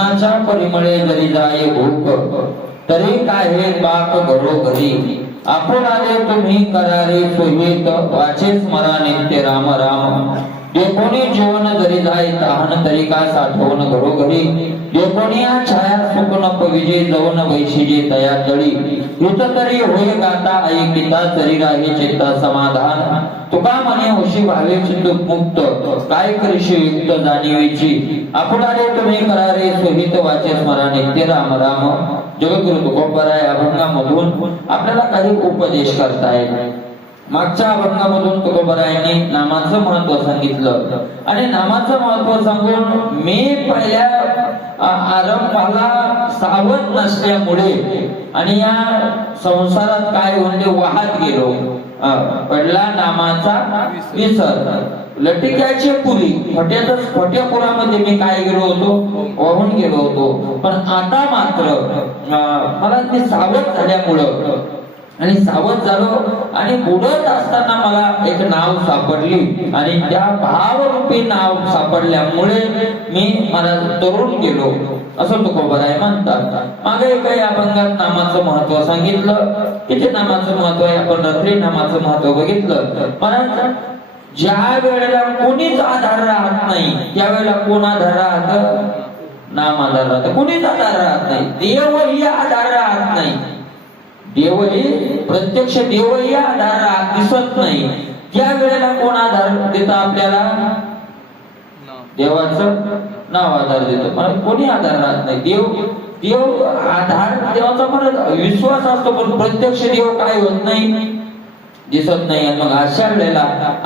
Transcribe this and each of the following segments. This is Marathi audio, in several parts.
कृष्णाच्या परिमळे जरी जाय भूक तरी काय पाक घरोघरी आपण आले तुम्ही करारे सोहित वाचे स्मरा नित्य राम राम जे कोणी जीवन जरी जाय तहान तरी का साठवण घरोघरी जे कोणी छाया सुकन पविजे जवन वैशिजे तया तळी हित तरी होय गाता ऐकिता तरी राही चित्ता समाधान तुका म्हणे होशी भावे चित्त मुक्त काय करशी युक्त जाणीवेची आपण आले तुम्ही करारे सोहित वाचे स्मरा नित्य राम राम जगद्गुरु तुकोबराय अभंगामधून आपल्याला काही उपदेश करतायत। मागच्या अभंगामधून तुकोबरायांनी नामाचं महत्व सांगितलं आणि नामाचं महत्व सांगून मी पहिल्या आरंभाला सावध नसल्यामुळे आणि या संसारात काय म्हणजे वाहत गेलो पडला नामाचा विसर लटिक्याचे पुरी खोट्या पुरामध्ये मी काय गेलो होतो वाहून गेलो होतो पण आता मात्र मला ते सावध झाल्यामुळं आणि सावध झालो आणि बुडत असताना मला एक नाव सापडली आणि त्या भावरूपी नाव सापडल्यामुळे मला तरुण गेलो असं तुकोबराय म्हणतात। मागे काही अभंगात नामाचं महत्व सांगितलं किती नामाचं महत्व आहे आपण रात्री नामाचं महत्व बघितलं। मला ज्या वेळेला कोणीच आधार राहत नाही त्यावेळेला कोण आधार राहत नाम आधार राहत कोणीच आधार राहत नाही देवही आधार राहत नाही देवही प्रत्यक्ष देवही आधार दिसत नाही त्या वेळेला कोण आधार देतं आपल्याला देवाचं नाव आधार देतं मला कोणी आधार राहत नाही देव आधार देवाचा मला विश्वास असतो पण प्रत्यक्ष देव काय होत नाही दिसत नाही आणि मग अशा वेळेला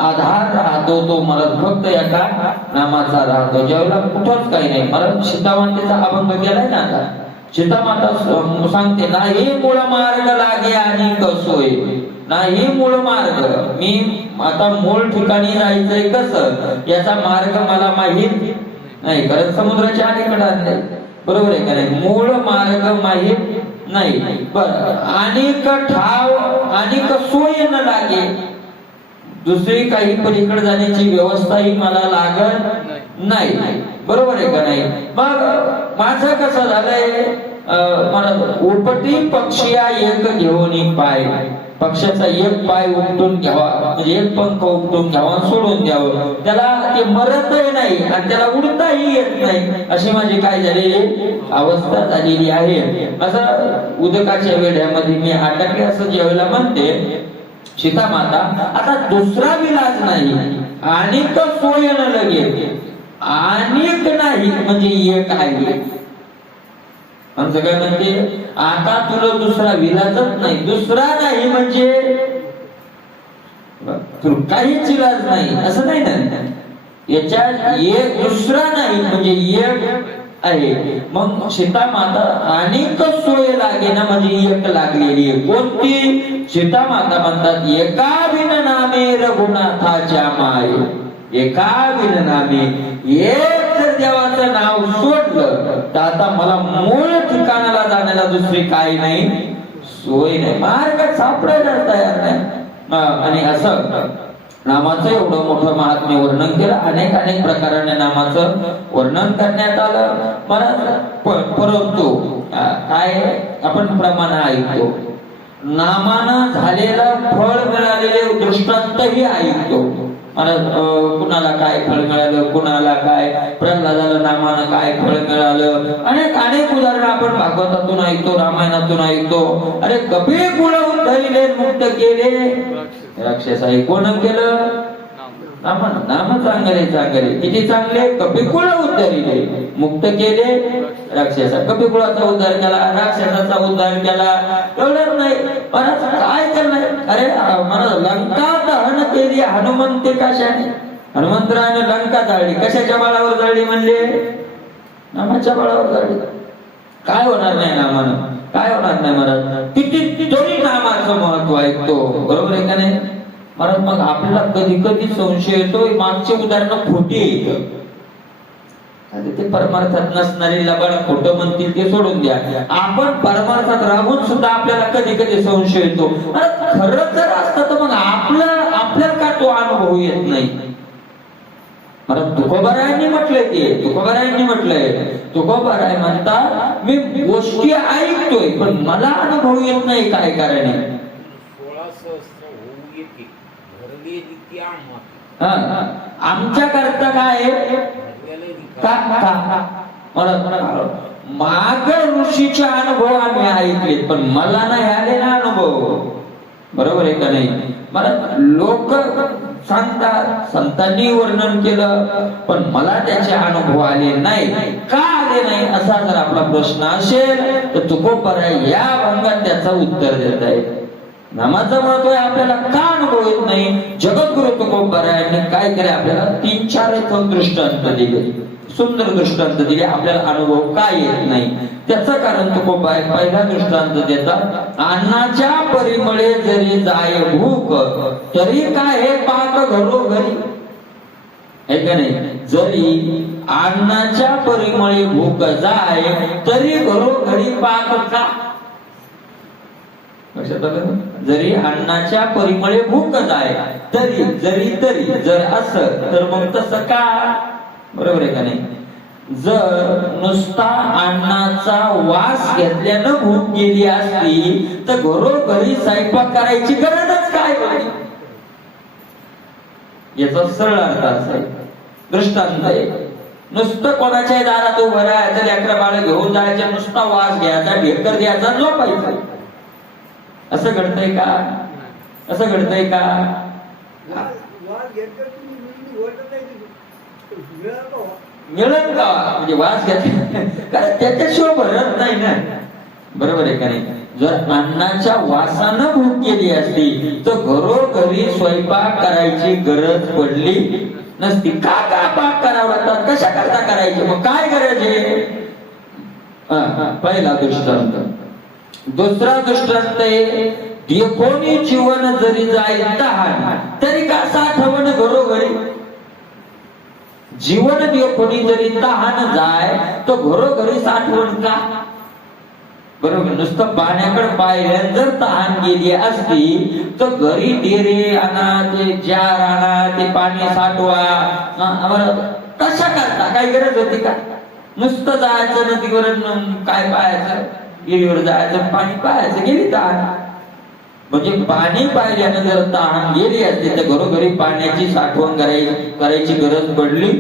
आधार राहतो तो मला फक्त एका नामाचा राहतो ज्यावेळेला कुठंच काही नाही मला सीतामातेचा अभंग केलाय ना आता सीतामाता सांगते नाही मूळ मार्ग लागे आणि कसोय नाही मूळ मार्ग मी आता मूळ ठिकाणी जायचंय कसं याचा मार्ग मला माहित नाही कारण समुद्राच्या अलीकडे नाही बरोबर आहे का नाही मूळ मार्ग माहित नाही बरं अनेक ठाव अनेक सोय न लागे दुसरी काही पलीकडे जाण्याची व्यवस्थाही मला लागत नाही बरोबर आहे का नाही मग माझं कसं झालंय मला उपटी पक्षिया एक घेऊन पाय पक्षाचा एक पाय उपटून घ्यावा म्हणजे एक पंख उपटून घ्यावा सोडून द्यावं त्याला ते मरतही नाही आणि त्याला उडताही येत नाही अशी माझी काय झालेली अवस्था झालेली आहे। असं उदकाच्या वेढ्यामध्ये मी अटकले असं ज्यावेळेला म्हणते सीतामाता आता दुसरा विलाज नाही अनेक सोय न लगे अनेक नाही म्हणजे एक आहे आमचं काय म्हणते आता तुला दुसरा विलाजच नाही दुसरा नाही म्हणजे तुला काहीच इलाज नाही असं नाही ना याच्यात एक दुसरा नाही म्हणजे एक आहे मग सीतामाता अनेक सोय लागे ना म्हणजे एक लागलेली आहे कोणती सीतामाता म्हणतात एका बिन नामे रघुनाथाच्या माय एका बिन नामे एक जर देवाचं नाव सोडलं तर आता मला मूळ ठिकाणाला जाण्याला दुसरी काही नाही सोय नाही मार्ग सापडायला तयार नाही आणि असं नामाचं एवढं मोठं महात्म्य वर्णन केलं अनेक प्रकाराने नामाचं वर्णन करण्यात आलं परंतु काय आपण प्रमाण ऐकतो नामानं झालेलं फळ मिळालेले दृष्टांतही ऐकतो मला कुणाला काय फळ मिळालं कुणाला काय प्रल्हादाला नामानं काय फळ मिळालं अनेक उदाहरणं आपण भागवतातून ऐकतो रामायणातून ऐकतो अरे कपी कुळ उद्धरिले मुक्त केले राक्षसाई कोण केलं नाम चांगले किती चांगले कपिकुळ उद्धरिले मुक्त केले राक्षसा कपिकुळाचा उद्धार केला राक्षसाचा उद्धार केला एवढंच नाही पण काय केलं अरे मला लंका दहन केली हनुमंते कशाने हनुमंतराने लंका जाळली कशाच्या बळावर जाळली म्हणले नामाच्या बळावर जाळली काय होणार नाही नामानं काय होणार नाही महाराज किती तरी नामाचं महत्व ऐकतो बरोबर आहे का नाही महाराज मग आपल्याला कधी कधी संशय येतो मागचे उदाहरण खोटी येत ते परमार्थात नसणारी लबाड खोटं म्हणतील ते सोडून द्या आपण परमार्थात राहून सुद्धा आपल्याला कधी कधी संशय येतो खरंच जर असतं तर मग आपल्याला का तो अनुभव येत नाही मला तुकोबारायांनी म्हटलंय, ते तुकोबारायांनी म्हटलंय, तुकोबाराय म्हणतात मी गोष्टी ऐकतोय पण मला अनुभव येत नाही. काय कारण आहे? आमच्या करता काय माग ऋषीचे अनुभव आम्ही ऐकले पण मला नाही आले ना अनुभव. बरोबर आहे का नाही? मला लोक सांगतात, संतांनी वर्णन केलं पण मला त्याचे अनुभव आले नाही. का आले नाही असा जर आपला प्रश्न असेल तर तुकोबाराय या भागात त्याचं उत्तर देत आहे. नामाचं महत्व आहे आपल्याला का अनुभव येत नाही. जगद्गुरु तुकोबारायांनी काय केले, आपल्याला 3-4 दृष्टांत दिले, सुंदर दृष्टांत दिले, आपल्याला अनुभव का येत नाही त्याचं कारण तुकोबाराय पहिला दृष्टांत देतात. अन्नाच्या परिमळे जरी जाय भूक तरी काय हे पाक घरोघरी. आहे का नाही? जरी अन्नाच्या परिमळे भूक जाय तरी घरोघरी पाक का. जरी अन्नाच्या परिमळे भूक जाय तरी, जरी तरी जर असं तर मग तसं का. बरोबर आहे का नाही? जर नुसता अन्नाचा वास घेतल्यानं भूक गेली असती तर घरोघरी स्वयंपाक करायची गरजच काय होती. याचा सरळ अर्थ असा दृष्टांत आहे. नुसतं कोणाच्या दारात उभं राहायचं, लेकरं बाळ घेऊन जायचं, नुसता वास घ्यायचा, ढेकर द्यायचा, झोपायचं. असं घडतंय का? असं घडतंय का? मिळत का म्हणजे वास घेत कारण त्याच्याशिवाय भरत नाही ना. बरोबर आहे का नाही? जर अन्नाच्या वासानं भूक गेली असती तर घरोघरी स्वयंपाक करायची गरज पडली नसती. का पाक करावा लागतात, कशा करता करायचे, मग काय करायचे. पहिला दृष्टांत. दुसरा दृष्टांत आहे कोणी जीवन जरी जाईल तहान तरी का साठवण घरोघरी. जीवन कोणी जरी तहान जाय तर घरोघरी साठवण का. बरोबर. नुसतं पाण्याकडे पाहिल्यान जर तहान गेली असती तर घरी डेरे आणा, ते जार आणा, ते पाणी साठवा, कशा करता काही गरज होती का. नुसतं जायचं नदीवर, काय पाहायचं, गिरीवर जायचं, पाणी पाहायचं, गेली तहान. म्हणजे पाणी पाहिल्यानं जर तहान गेली असती तर घरोघरी पाण्याची साठवण करायची गरज पडली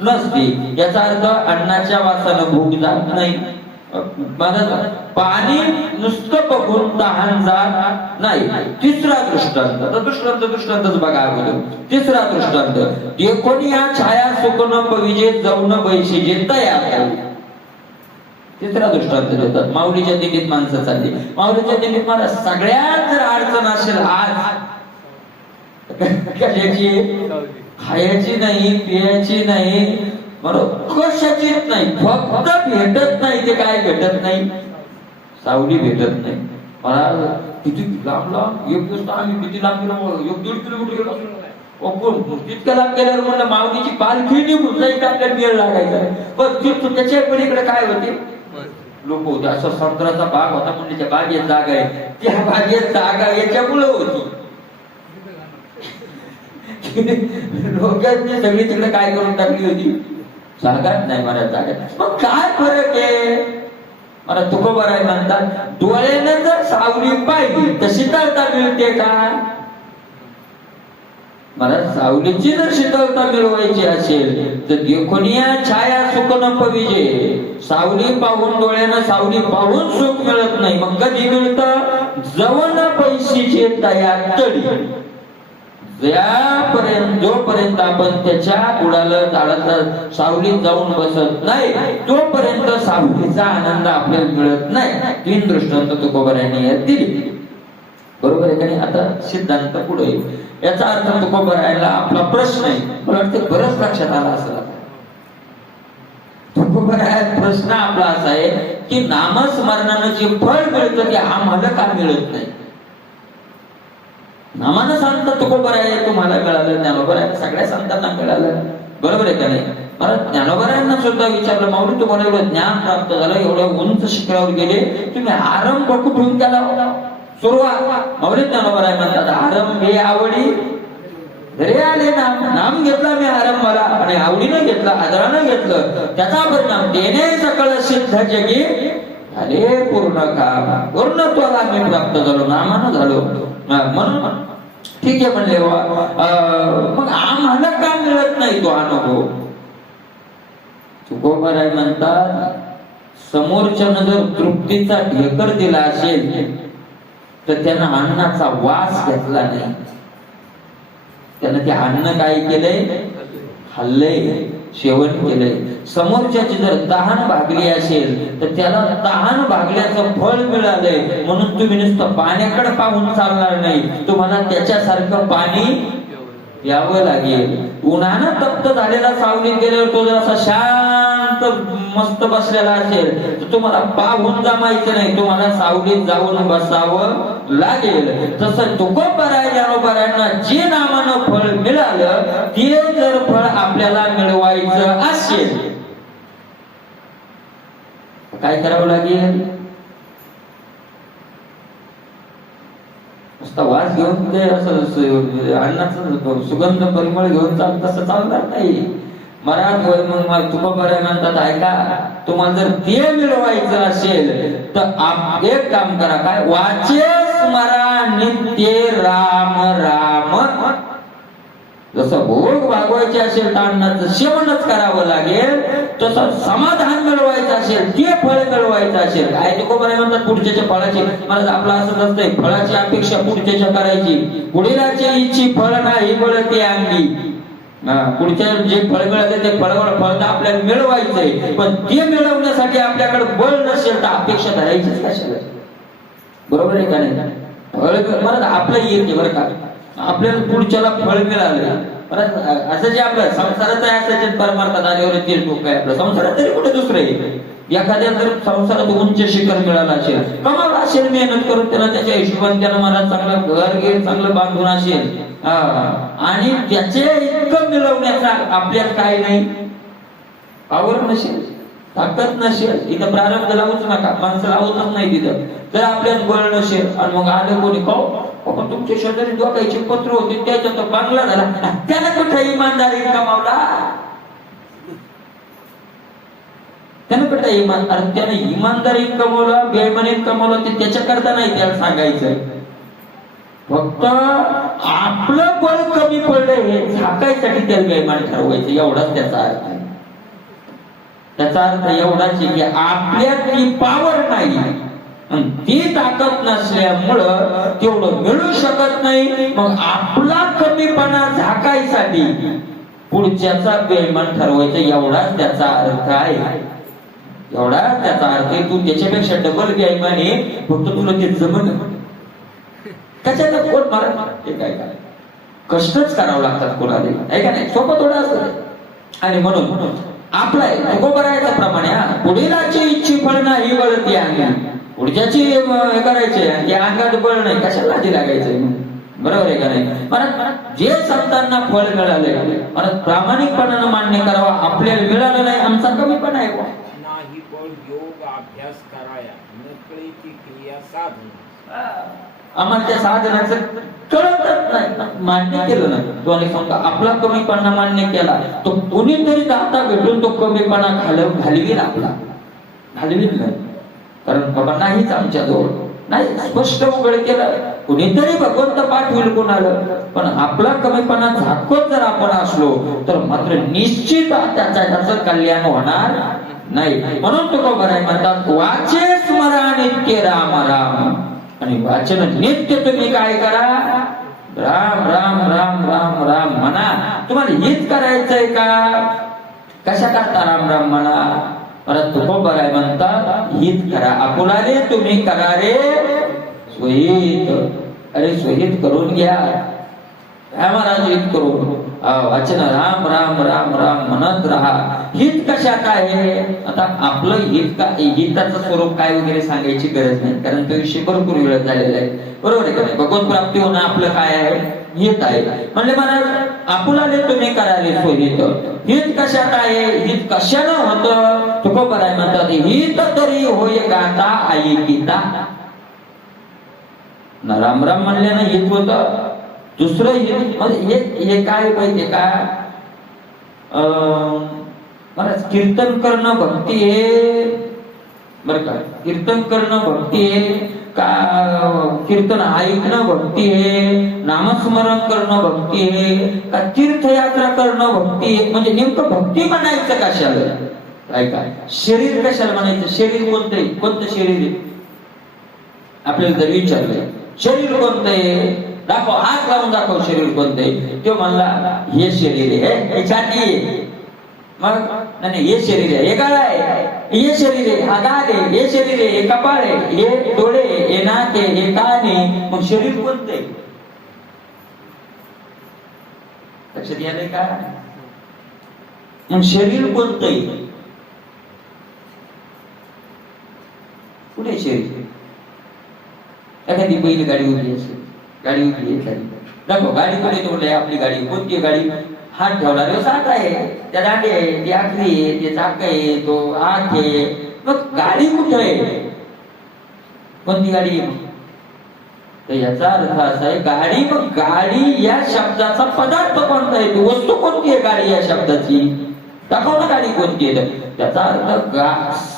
नसती. याचा अर्थ अन्नाच्या वासानं भूक जात नाही. पाणी नुसतं बघून तहान जात नाही. तिसरा दृष्टांत. दृष्टांतच बघा अगोदर. तिसरा दृष्टांत. कोणी या छाया सुकन पविजे जाऊन बैशीजे तयार. तिसरा दृष्टांत देतात. माऊलीच्या दिंडीत माणसं चालली. माऊलीच्या दिंडीत मला सगळ्यात जर अडचण असेल आज कशाची, खायची नाही, पियाची नाही, बरोबर, कशाचीच नाही, फक्त भेटत नाही. ते काय भेटत नाही, सावली भेटत नाही. मला किती लांब एक दिवस आम्ही किती लांब गेलो, 1-1.5 किलोमीटर गेलो. तितक्या लांब गेल्यावर म्हणलं माऊलीची पालखी निघून जाईल आपल्याला वेळ लागायचा. पण त्याच्या पलीकडे काय होते, लोक होते. असा संत्राचा बाग होता म्हणजे त्या बागेत जागा आहे, त्या बागेत जागा याच्यामुळे होती. लोकांनी सगळी तिकडे काय करून टाकली होती, जागाच नाही मला जागात. मग काय फरक आहे. मला तुकोबाराय म्हणतात डोळ्यानं जर सावली पाहिली तर शीतलता मिळते का. मला सावलीची जर शीतलता मिळवायची असेल तर देखोनिया छाया सुकन पविजे. सावली पाहून, डोळ्यानं सावली पाहून सुख मिळत नाही. मग कधी मिळतं, जवळ पैशीचे तयार तळी. जोपर्यंत आपण त्याच्या बुडाला झाडाला सावलीत जाऊन बसत नाही तोपर्यंत सावलीचा आनंद आपल्याला मिळत नाही. 3 दृष्टांत तुकोबारायांनी दिली. बरोबर आहे का नाही. आता सिद्धांत पुढे. याचा अर्थ तुकोबारायला आपला प्रश्न आहे, मला वाटतं बरंच लक्षात आला असेल. तुकोबारायात प्रश्न आपला असा आहे की नामस्मरणानं जे फळ मिळतं ते आम्हाला का मिळत नाही. नामानं संत तुकोबाराय तुम्हाला मिळालं, ज्ञानोबाराय सगळ्या संतांना मिळालं. बरोबर आहे का नाही. मला ज्ञानोबारायांना सुद्धा विचारलं, माऊली तुम्हाला एवढं ज्ञान प्राप्त झालं, एवढं उंच शिखरावर गेले, तुम्ही आरंभ कुठून केला होता, सुरुवात. माऊली ज्ञानोबाराय म्हणतात आरंभे आवडी घरी आले नाम घेतला मी आरंभाला आणि आवडीनं घेतलं, आदरानं घेतलं, त्याचा परिणाम देणे सकळ सिद्ध जगी अरे पूर्ण काम पूर्णत्वाला मी प्राप्त झालो, नामानं झालो. म्हणून ठीक आहे म्हणले मग आम्हाला का मिळत नाही तो अनुभव? तुकोबाराय म्हणतात समोरच्यानं जर तृप्तीचा ढेकर दिला असेल तर त्यानं अन्नाचा वास घेतला नाही. त्यानं ते अन्न काय केलंय? खाल्लंय, सेवन केलंय. समोरच्याची जर तहान भागली असेल तर त्याला तहान भागल्याचं फळ मिळालंय. म्हणून तुम्ही नुसतं पाण्याकडे पाहून चालणार नाही, तुम्हाला त्याच्यासारखं पाणी यावं लागेल. उन्हानं तप्त झालेला सावलीत गेल्यावर तो जर असा शांत मस्त बसलेला असेल तर तुम्हाला पाहून जमायचं नाही, तुम्हाला सावलीत जाऊन बसावं लागेल. तसं तुकोबाराय ज्ञानोबारायांना जे नामानं फळ मिळालं ते जर फळ आपल्याला मिळवायचं असेल काय करावं लागेल? नुसता वास घेऊन ते असं अन्नाचं सुगंध परिमळ घेऊन तसं चालणार नाही. महाराज होय मग तुकोबाराय म्हणतात ऐका, तुम्हाला जर ते मिळवायचं असेल तर एक काम करा, काय? वाचे स्मरा नित्य राम राम. जसं भोग भागवायचे असेल तर अन्नाचं सेवनच करावं लागेल, तसं समाधान मिळवायचं असेल, ते फळ मिळवायचं असेल. काय तुकोबाराय म्हणतात पुढच्या फळाची, मला आपलं असंच असतंय, फळाची अपेक्षा पुढच्या करायची. पुढीलाची इच्छी फळ नाही मिळते अंगी. पुढच्या जे फळ मिळते ते फळ तर आपल्याला मिळवायचंय, पण ते मिळवण्यासाठी आपल्याकडे बळ नसेल तर अपेक्षा धरायचीच कशाला? बरोबर आहे का नाही? फळ मला आपलं येते बरं का, आपल्याला पुढच्याला फळ मिळालं. असं जे आपलं संसाराचं आहे असं परमार्थात आल्यावर तेच डोकं आहे आपलं. संसारात तरी कुठे दुसरं आहे. एखाद्या जर संसारात उंच शिखर मिळालं असेल, कमावलं असेल मेहनत करून, त्याला त्याच्या हिशोबाने त्याला मला चांगलं घर घे चांगलं बांधून असेल, आणि त्याचे इतकं मिळवण्याचा आपल्यात काय नाही, पावर नसेल, ताकद नसेल, इथं प्रारंभ लावूच नका, माणसं लावतच नाही तिथं. तर आपल्यात बळ नसेल आणि मग आलं कोणी पण तुमच्या शेजारी दोघांचे पत्र होते त्याच्यात बांगला झाला, त्याला कुठे इमानदारी कमावला? त्यानं कुठे त्याने इमानदारी कमवलं बेईमानीत कमवलं ते त्याच्याकरता नाही त्याला सांगायचं. फक्त आपलं बळ कमी पडलं हे झाकायसाठी त्याला बेईमान ठरवायचं, एवढाच त्याचा अर्थ आहे. त्याचा अर्थ एवढाच की आपल्यात ती पावर नाही, ती ताकद नसल्यामुळं तेवढं मिळू शकत नाही. मग आपला कमीपणा झाकायसाठी पुढच्याचा बेईमान ठरवायचं, एवढाच त्याचा अर्थ आहे. एवढाच त्याचा अर्थ आहे. तू त्याच्यापेक्षा डबल बेईमान आहे, फक्त तुला ते जमत कशाचा कोण मार हे काय कष्टच करावं लागतात कोणाला, आहे का नाही? सोपं थोडं असतं. आणि म्हणून आपला तुकोबारायच्या प्रमाणे पुढीलाची इच्छी फळ नाही वळती अंगी. पुढच्याची हे करायचे आणि या अंगात बळ नाही, कशाला आधी लागायचंय? बरोबर आहे का नाही? परत जे संतांना फळ मिळाले परत प्रामाणिकपणानं मान्य करावा, आपल्याला मिळालं नाही आमचा कमीपणा आहे. नाही पण योग अभ्यास कराया नकळीची क्रिया साधन, आम्हाला त्या साधनाचं कळतच नाही, मान्य केलं नाही. तो आणि सांगा आपला कमीपणा मान्य केला तो कोणीतरी दाता भेटून तो कमीपणा घालवील, आपला घालवील नाही. कारण बाबा नाहीच आमच्या जवळ नाही, स्पष्ट उघड केलं, कुणीतरी भगवंत पाठविल कोणाला. पण आपला कमीपणा झाकत जर आपण असलो तर मात्र निश्चित त्याचं कल्याण होणार नाही. म्हणून तुकोबाराय म्हणतात वाचे स्मरा नित्य राम राम. आणि वाचन नित्य तुम्ही काय करा? राम राम राम राम राम म्हणा. तुम्हाला हित करायचंय का? कशा करता राम राम म्हणा? परत तुकोबाराय म्हणतात हित करा. आपुलाले तुम्ही करा रे स्वहित. अरे स्वहित करून घ्या, काय महाराज हित करून वाचन राम राम राम राम म्हणत राहा. हित कशात आहे? आता आपलं हित का, हिताचं स्वरूप काय वगैरे सांगायची गरज नाही, कारण तो विषय भरपूर वेळ झालेला आहे. बरोबर आहे का नाही? भगवत प्राप्ती होणं आपलं काय आहे? हित आहे. म्हणले महाराज आपुलाले तुम्ही कराले स्वहित. हित कशात आहे? हित कशानं होतं? तुकोबाराय म्हणतात हित तरी होय गाता आई गीता. राम राम म्हणल्यानं हित होतं, दुसरं हे काय पाहिजे का, मला कीर्तन करणं भक्ती आहे बरं का, कीर्तन करणं भक्ती आहे का, कीर्तन ऐकणं भक्ती आहे, नामस्मरण करणं भक्ती आहे का, तीर्थयात्रा करणं भक्ती आहे? म्हणजे नेमकं भक्ती म्हणायचं कशाला? काय काय शरीर कशाला म्हणायचं? शरीर कोणतं आहे? कोणतं शरीर आहे आपल्याला जर विचारलं शरीर कोणतं आहे, दाखव, हात लावून दाखव शरीर कोणतं आहे. तो म्हणला हे शरीर आहे, हे छाती आहे. मग नाही हे शरीर आहे, हे गळा आहे, हे शरीर आहे, हा दात आहे, हे शरीर आहे, हे कपाळ आहे, हे डोळे आहे, हे नाक आहे, हे कान आहे. मग शरीर कोणतं आहे? लक्षात यायलंय का? मग शरीर कोणतं आहे? कुठे शरीर? एखादी पहिली गाडी उभी असेल, गाडी उभी आहे, दाखव गाडी कुठे तोडली आपली गाडी, कोणती गाडी? हात ठेवला तो साठ आहे, त्या दांडी आहे, ती आखरी आहे, ते चाक आहे, तो आख आहे. मग गाडी कुठे आहे? कोणती गाडी आहे? तर याचा अर्थ असा आहे गाडी, मग गाडी या शब्दाचा पदार्थ कोणता आहे, वस्तू कोणती आहे गाडी या शब्दाची? दाखव ना गाडी कोणती आहे. त्याचा अर्थ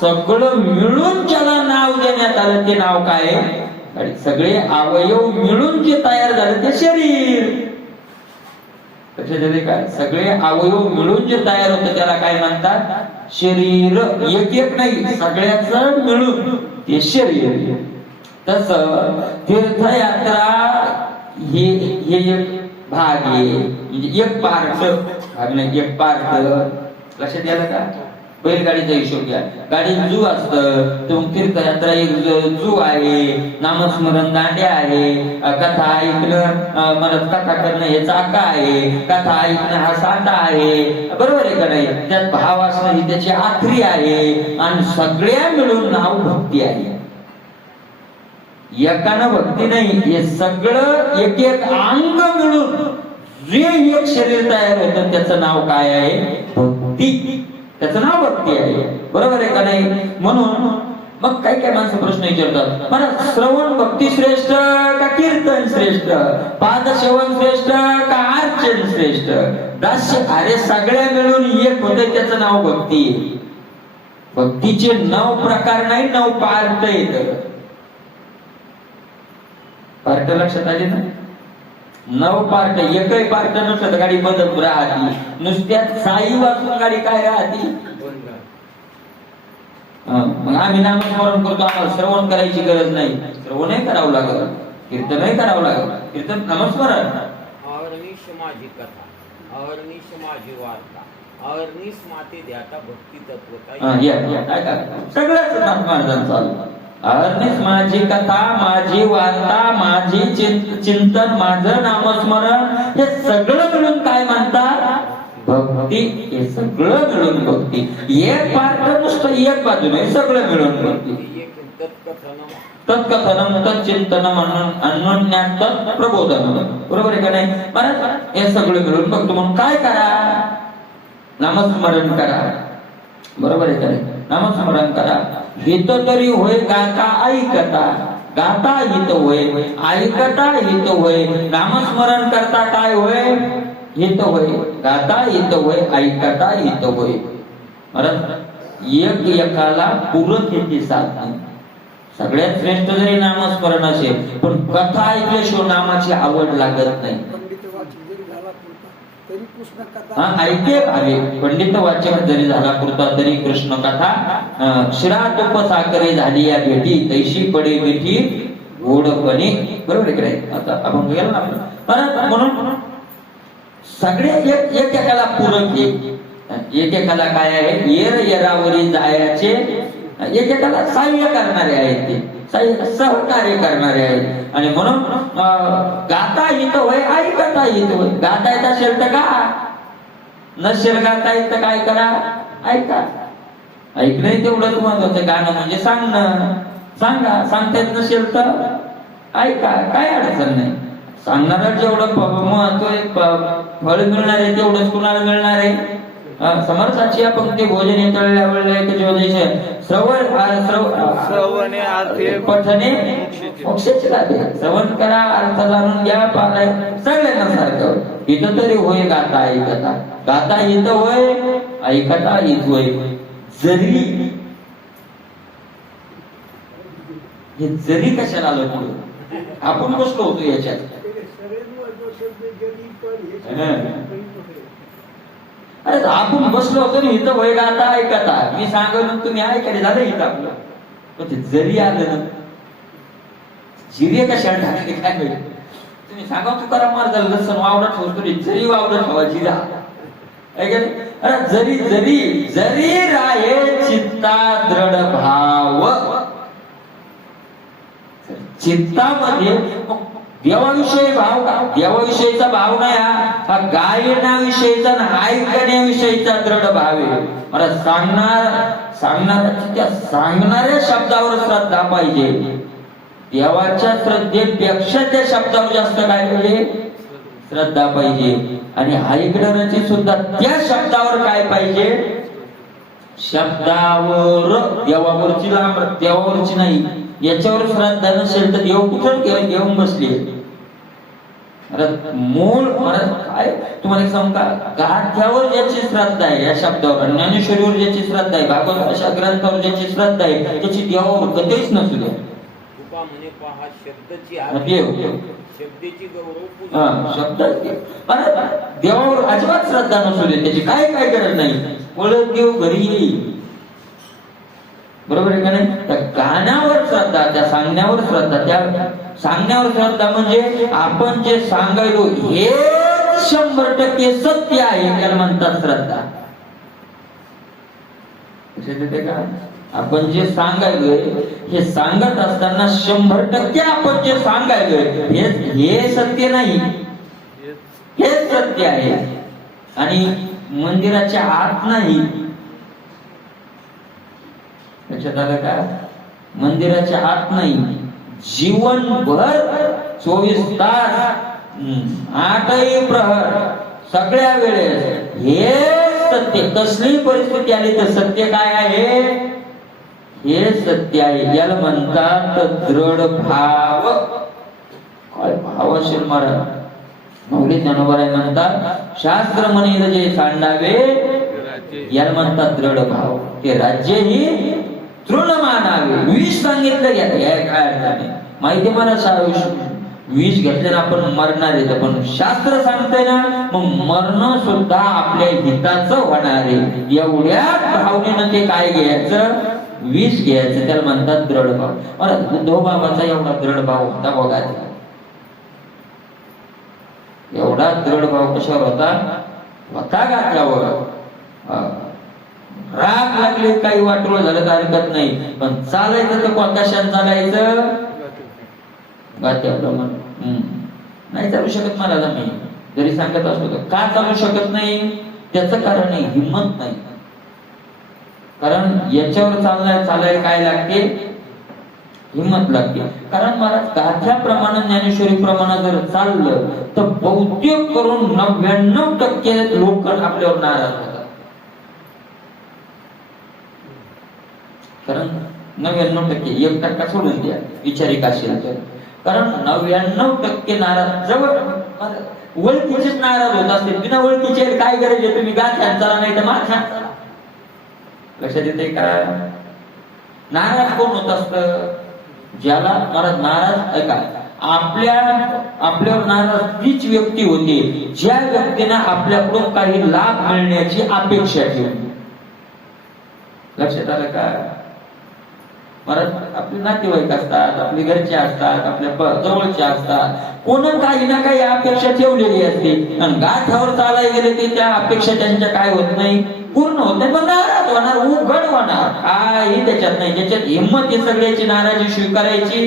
सगळं मिळून ज्याला नाव देण्यात आलं ते नाव काय आहे? गाडी. सगळे अवयव मिळून जे तयार झालं ते शरीर. लक्षात काय? सगळे अवयव मिळून जे तयार होतं त्याला काय म्हणतात? शरीर. एक एक नाही, सगळ्याच मिळून ते शरीर. तस तीर्थयात्रा हे एक भाग आहे, म्हणजे एक पार्ट भाग नाही, एक पार्ट. लक्षात आलं का? बैलगाडीचा हिशोब घ्या, गाडी जू असतं, तर तीर्थयात्रा एक जू आहे, नामस्मरण दांड्या आहे, कथा ऐकणं मला कथा करणं हे चाका आहे, कथा ऐकणं हा साठा आहे. बरोबर आहे का नाही? त्यात भाव असणं ही त्याची आखरी आहे. आणि सगळ्या मिळून नाव भक्ती आहे. एकानं भक्ती नाही, हे सगळं एक एक अंग मिळून जे एक शरीर तयार होतं त्याचं नाव काय आहे? भक्ती. त्याचं नाव भक्ती आहे. बरोबर आहे का नाही? म्हणून मग काय काय माणसं प्रश्न विचारतात, मला श्रवण भक्ती श्रेष्ठ का कीर्तन श्रेष्ठ, पादसेवन श्रेष्ठ का अर्चन श्रेष्ठ? दास्य. अरे सगळ्या मिळून एक होते त्याचं नाव भक्ती. भक्तीचे 9 प्रकार नाही, 9 पार्ट आहेत. पार्ट लक्षात आले ना? 9 पार्ट. एकही पार्ट नसलं तर गाडी बंद राहती. नुसत्यात साई वाचून गाडी काय राहती? मग आम्ही नामस्मरण करतो, आम्हाला श्रवण करायची गरज नाही. श्रवणही करावं लागलं, कीर्तनही करावं लागलं. कीर्तन नामस्मरण. अहर्निश माझी कथा, अहर्निश माझी वार्ता, अहर्निश माते ध्याता भक्ती तत्वता. सगळंच नामस्मरण चालू. अहर्निश माझी कथा, माझी वार्ता, माझी चिंतन, माझं नामस्मरण, हे सगळं मिळून काय म्हणतात? भक्ती. हे सगळं मिळून भक्ती. एक पार्ट नुसतं एक बाजूने, सगळं मिळून भक्ती. तत्कथनम तच्चिंतनम अन्योन्यात प्रबोधन. बरोबर आहे का नाही? परत हे सगळं मिळून बघतो. म्हणून काय करा? नामस्मरण करा. बरोबर आहे का नाही? नामस्मरण करा. हित तरी होय गाता ऐकता, गाता हित होय, ऐकता हित होय, नामस्मरण करता काय होय? हित होय. गाता हित होय, ऐकता हित होय. एक एकाला पूरक येते साधन. सगळ्यात श्रेष्ठ जरी नामस्मरण असेल, पण कथा ऐकल्याशिवाय नामाची आवड लागत नाही. ऐके भावे पंडित वाचन जरी झाला पुरता तरी कृष्ण कथा. शिरातोपसाकरे झाली या भेटी, तैशी पडे मिठी गोडपणे. बरोबर आहे की आता आपण गेलो ना परत. म्हणून सगळे एकेकाला पूरक आहे. एकेकाला काय आहे? येर येरावरी जायचे. एकेकाला सहाय्य करणारे आहेत, ते सहकार्य करणारे आहेत. आणि म्हणून गाता हित होय, ऐकता हित होय. गाता येत असेल तर गा, नसेल गाता येत तर काय करा? ऐका. ऐकणं तेवढंच महत्वाचं. गाणं म्हणजे सांगणं. सांगा. सांगता येत नसेल तर ऐका, काय अडचण नाही. सांगणारा जेवढं महत्व फळ मिळणार आहे तेवढंच कुणाला मिळणार आहे? समर्थाची या पंक्ती भोजने तळल्या वळल्या एक ज्योतिष श्रवणे अर्थे पठने मोक्षाचे लाभे. श्रवण करा, अर्थ जाणून घ्या, पाराय सगळ्यांना सारखं. इथं तरी होय गाता ऐकता, गाता इथं होय, ऐकता इथं होय. जरी हे जरी कशाला आलं पुढे, आपण बसलो होतो याच्यात. अरे आपण बसलो होतो ना इथं वय गाता ऐकता, मी सांगून तुम्ही ऐकायला झालं इथं आपलं. पण ते जरी आलं ना, जिरे कशाला टाकले काय माहिती. तुम्ही सांगा तू करा मार झालं लसण वावडा ठेवतो, जरी वावडा ठेवा जिरा. अरे जरी जरी जरी राहे चित्ता दृढ भाव. चित्तामध्ये देवाविषयी भाव का, देवाविषयीचा भाव नाही, हा गायनाविषयीचा ऐकण्याविषयीचा दृढ भाव आहे. मला सांगणाऱ्या शब्दावर श्रद्धा पाहिजे. देवाच्या श्रद्धेपेक्षा त्या शब्दावर जास्त काय पाहिजे, श्रद्धा पाहिजे. आणि ऐकणाऱ्याची सुद्धा त्या शब्दावर काय पाहिजे, शब्दावर. देवावरची नाही, याच्यावर श्रद्धा नसेल तर देव कुठं घेऊन बसले. मूळ काय तुम्हाला एक सांगू का, गाठ्यावर ज्याची श्रद्धा आहे या शब्दावर, ज्ञानेश्वरीवर ज्याची श्रद्धा आहे, भागवत अशा ग्रंथावर ज्याची श्रद्धा आहे, त्याची देवावर कधीच नसू द्या. शब्दाची गौरव शब्द देवावर अजिबात श्रद्धा नसू दे, त्याची काय काय गरज नाही. ओळख देव घरी येईल, बरोबर आहे का नाही. त्या गाण्यावर श्रद्धा, त्या सांगण्यावर श्रद्धा. त्या सांगण्यावर श्रद्धा म्हणजे आपण जे सांगायलो हे 100% सत्य आहे, त्याला म्हणतात श्रद्धा. का आपण जे सांगायलोय हे सांगत असताना 100% आपण जे सांगायलोय हे सत्य नाही, हे सत्य आहे. आणि मंदिराच्या आत नाही, लक्षात आलं का, मंदिराच्या आत नाही, जीवनभर 24 तास 8ही प्रहर सगळ्या वेळेस हे सत्य. कसलीही परिस्थिती आली तर सत्य काय आहे, हे सत्य आहे. याला म्हणतात दृढ भाव. काय भाव असेल महाराज, मौली ज्ञानोबराय म्हणतात शास्त्र म्हणेल जे सांडावे याला म्हणतात दृढ भाव. ते राज्य ही तृण मानावे. विष सांगितलं गेलं काय अर्थाने माहिती मला, विष घेतल्यानं आपण मरणार आहे, पण शास्त्र सांगतंय ना मग मरण सुद्धा आपल्या हिताचं होणार आहे. एवढ्या भावनेनं ते काय घ्यायचं, विष घ्यायचं, त्याला म्हणतात दृढ भाव. मला उद्धव बाबाचा एवढा दृढ भाव होता बघा. एवढा दृढ भाव कशावर होता गाठ्यावर. राग लागले, काही वाटोळ झालं तर हरकत नाही, पण चालायचं तर कशात चालायचं, गाठ्याप्रमाणे. नाही चालू शकत मला, मी जरी सांगत असतो तर. का चालू शकत नाही, त्याचं कारण आहे हिंमत नाही. कारण याच्यावर चालायला काय लागते, हिंमत लागते. कारण मला गाठ्याप्रमाणे ज्ञानेश्वरी प्रमाणे जर चाललं तर बहुतेक करून 99% लोक आपल्यावर नाराज होतात. कारण 99%, 1% सोडून द्या विचारिक असेल तर. कारण 99% नाराज, जवळ ओळखीचेच नाराज होत असते. बिना ओळखीचे काय गरज आहे, तुम्ही गाठ्यात चला नाही तर माथ्यात चला. लक्षात येते का. नाराज कोण होत असत, ज्याला महाराज नाराज ऐका, आपल्यावर नाराज तीच व्यक्ती होती ज्या व्यक्तीने आपल्याकडून काही लाभ मिळण्याची अपेक्षा ठेवली. लक्षात आलं का. महाराज आपले नातेवाईक असतात, आपले घरचे असतात, आपल्या जवळचे असतात, कोण काही ना काही अपेक्षा ठेवलेली असते. आणि गाठ्यावर चालायला गेले ते त्या अपेक्षा त्यांच्या काय होत नाही, पूर्ण होत नाही, पण नाराज होणार, उघड होणार. काही त्याच्यात नाही, ज्याच्यात हिंमत आहे सगळ्याची नाराजी स्वीकारायची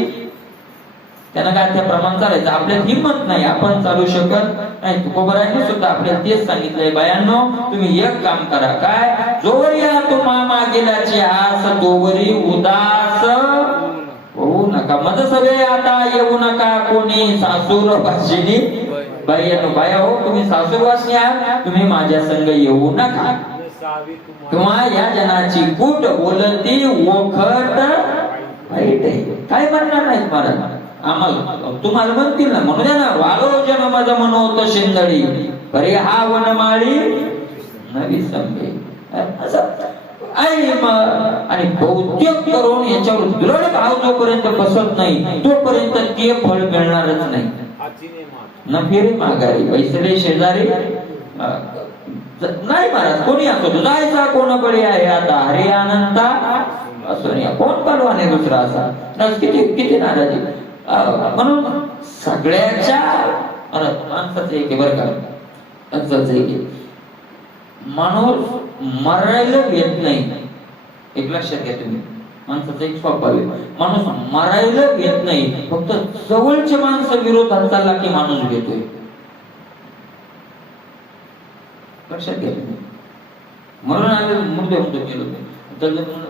त्यांना गाठ्याप्रमाणे चालायचं. आपल्यात हिंमत नाही, आपण चालू शकत नाही. तुकोबरायांनी सुद्धा आपल्याला तेच सांगितलंय, बायांनो तुम्ही एक काम करा, काय, जोवर या तुम्हा मागेलाची आस तोवरी उदास होऊ नका. मज सगळे आता येऊ नका कोणी सासूर वासिनी. बाया हो, तुम्ही सासूर वासिनी आहात, तुम्ही माझ्या संग येऊ नका. दिसावी किंवा या जनाची कूट बोलती ओखट वाईट आहे. काय म्हणणार नाही महाराज आम्हाला, तुम्हाला म्हणतील ना, म्हणू द्या ना, वाळो जन मज म्हणवत शिंदळी परे हा वनमाळी नवी संभे. असं आणि बहुतेक करून याच्यावर दृढ भाव जोपर्यंत बसत नाही तोपर्यंत ते फळ मिळणारच नाही. न फिरे माघारी वैसले शेजारी नाही महाराज, कोणी असो जायचा कोण बळी आहे आता हरे अनंता असो नाही, कोण परवाने दुसरा असा किती किती नाराजी. म्हणून सगळ्याच्या माणसाचं एक बरं का, माणसाचं एक माणूस मरायला येत नाही. एक लक्षात घ्या तुम्ही, माणसाचा एक स्वभाव आहे, माणूस मरायला येत नाही, फक्त जवळचे माणसं विरोधात चालला की माणूस घेतोय. लक्षात घ्या तुम्ही. म्हणून आम्ही मुद्दे होतो गेलो